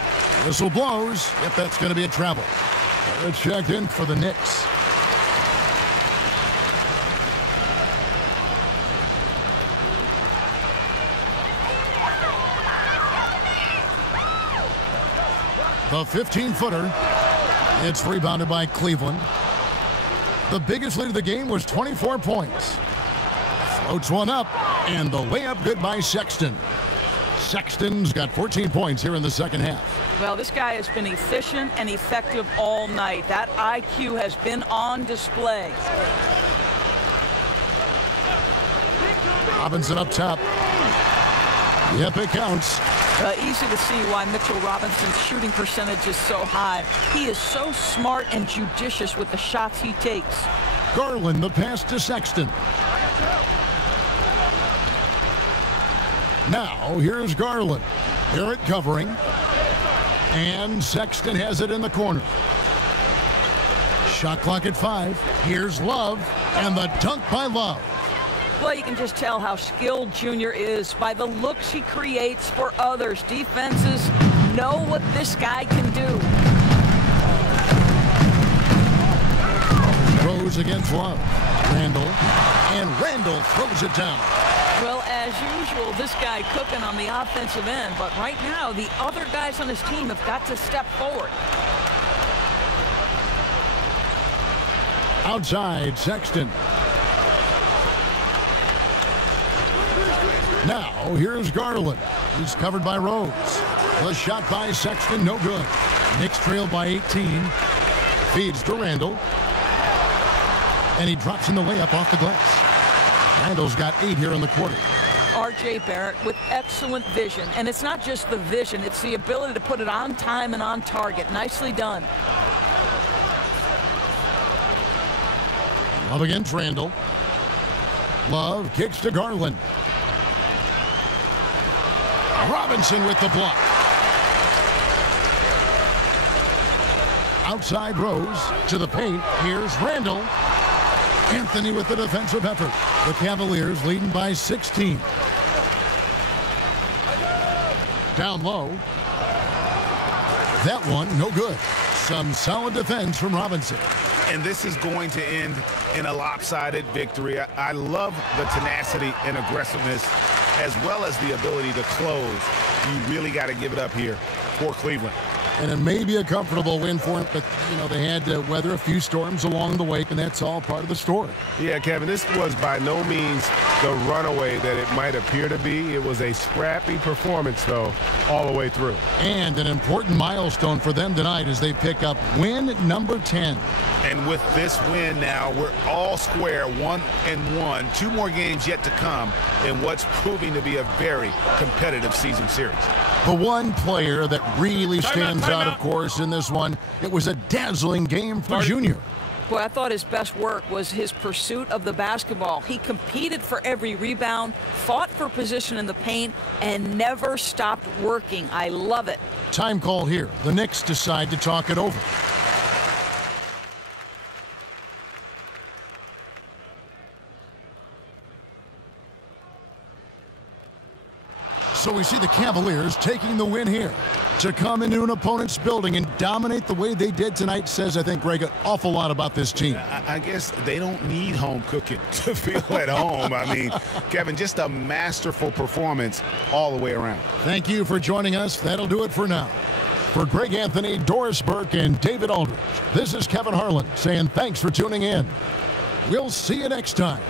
Whistle blows. If that's going to be a travel. It's checked in for the Knicks. The 15-footer. It's rebounded by Cleveland. The biggest lead of the game was 24 points. Floats one up, and the layup good by Sexton. Sexton's got 14 points here in the second half. Well, this guy has been efficient and effective all night. That IQ has been on display. Robinson up top. Yep, it counts. Easy to see why Mitchell Robinson's shooting percentage is so high. He is so smart and judicious with the shots he takes. Garland, the pass to Sexton. Now, here's Garland. Garrett covering. And Sexton has it in the corner. Shot clock at 5. Here's Love. And the dunk by Love. Well, you can just tell how skilled Junior is by the looks he creates for others. Defenses know what this guy can do. Rose against Love. Randle. And Randle throws it down. Well, as usual, this guy cooking on the offensive end. But right now, the other guys on his team have got to step forward. Outside, Sexton. Now, here's Garland. He's covered by Rose. The shot by Sexton, no good. Knicks trail by 18. Feeds to Randle. And he drops in the layup off the glass. Randle's got 8 here in the quarter. R.J. Barrett with excellent vision. And it's not just the vision, it's the ability to put it on time and on target. Nicely done. Love against Randle. Love kicks to Garland. Robinson with the block. Outside Rose to the paint. Here's Randle. Anthony with the defensive effort. The Cavaliers leading by 16. Down low. That one, no good. Some solid defense from Robinson. And this is going to end in a lopsided victory. I love the tenacity and aggressiveness as well as the ability to close. You really got to give it up here for Cleveland. And it may be a comfortable win for them, but, they had to weather a few storms along the way, and that's all part of the story. Yeah, Kevin, this was by no means the runaway that it might appear to be. It was a scrappy performance, though, all the way through. And an important milestone for them tonight as they pick up win number 10. And with this win now, we're all square, 1-1. 2 more games yet to come in what's proving to be a very competitive season series. The one player that really stands out, of course, in this one, it was a dazzling game for Junior. Boy, I thought his best work was his pursuit of the basketball. He competed for every rebound, fought for position in the paint, and never stopped working. I love it. Time call here. The Knicks decide to talk it over. So we see the Cavaliers taking the win here. To come into an opponent's building and dominate the way they did tonight says, I think, Greg, an awful lot about this team. I guess they don't need home cooking to feel at home. I mean, Kevin, just a masterful performance all the way around. Thank you for joining us. That'll do it for now. For Greg Anthony, Doris Burke, and David Aldridge, this is Kevin Harlan saying thanks for tuning in. We'll see you next time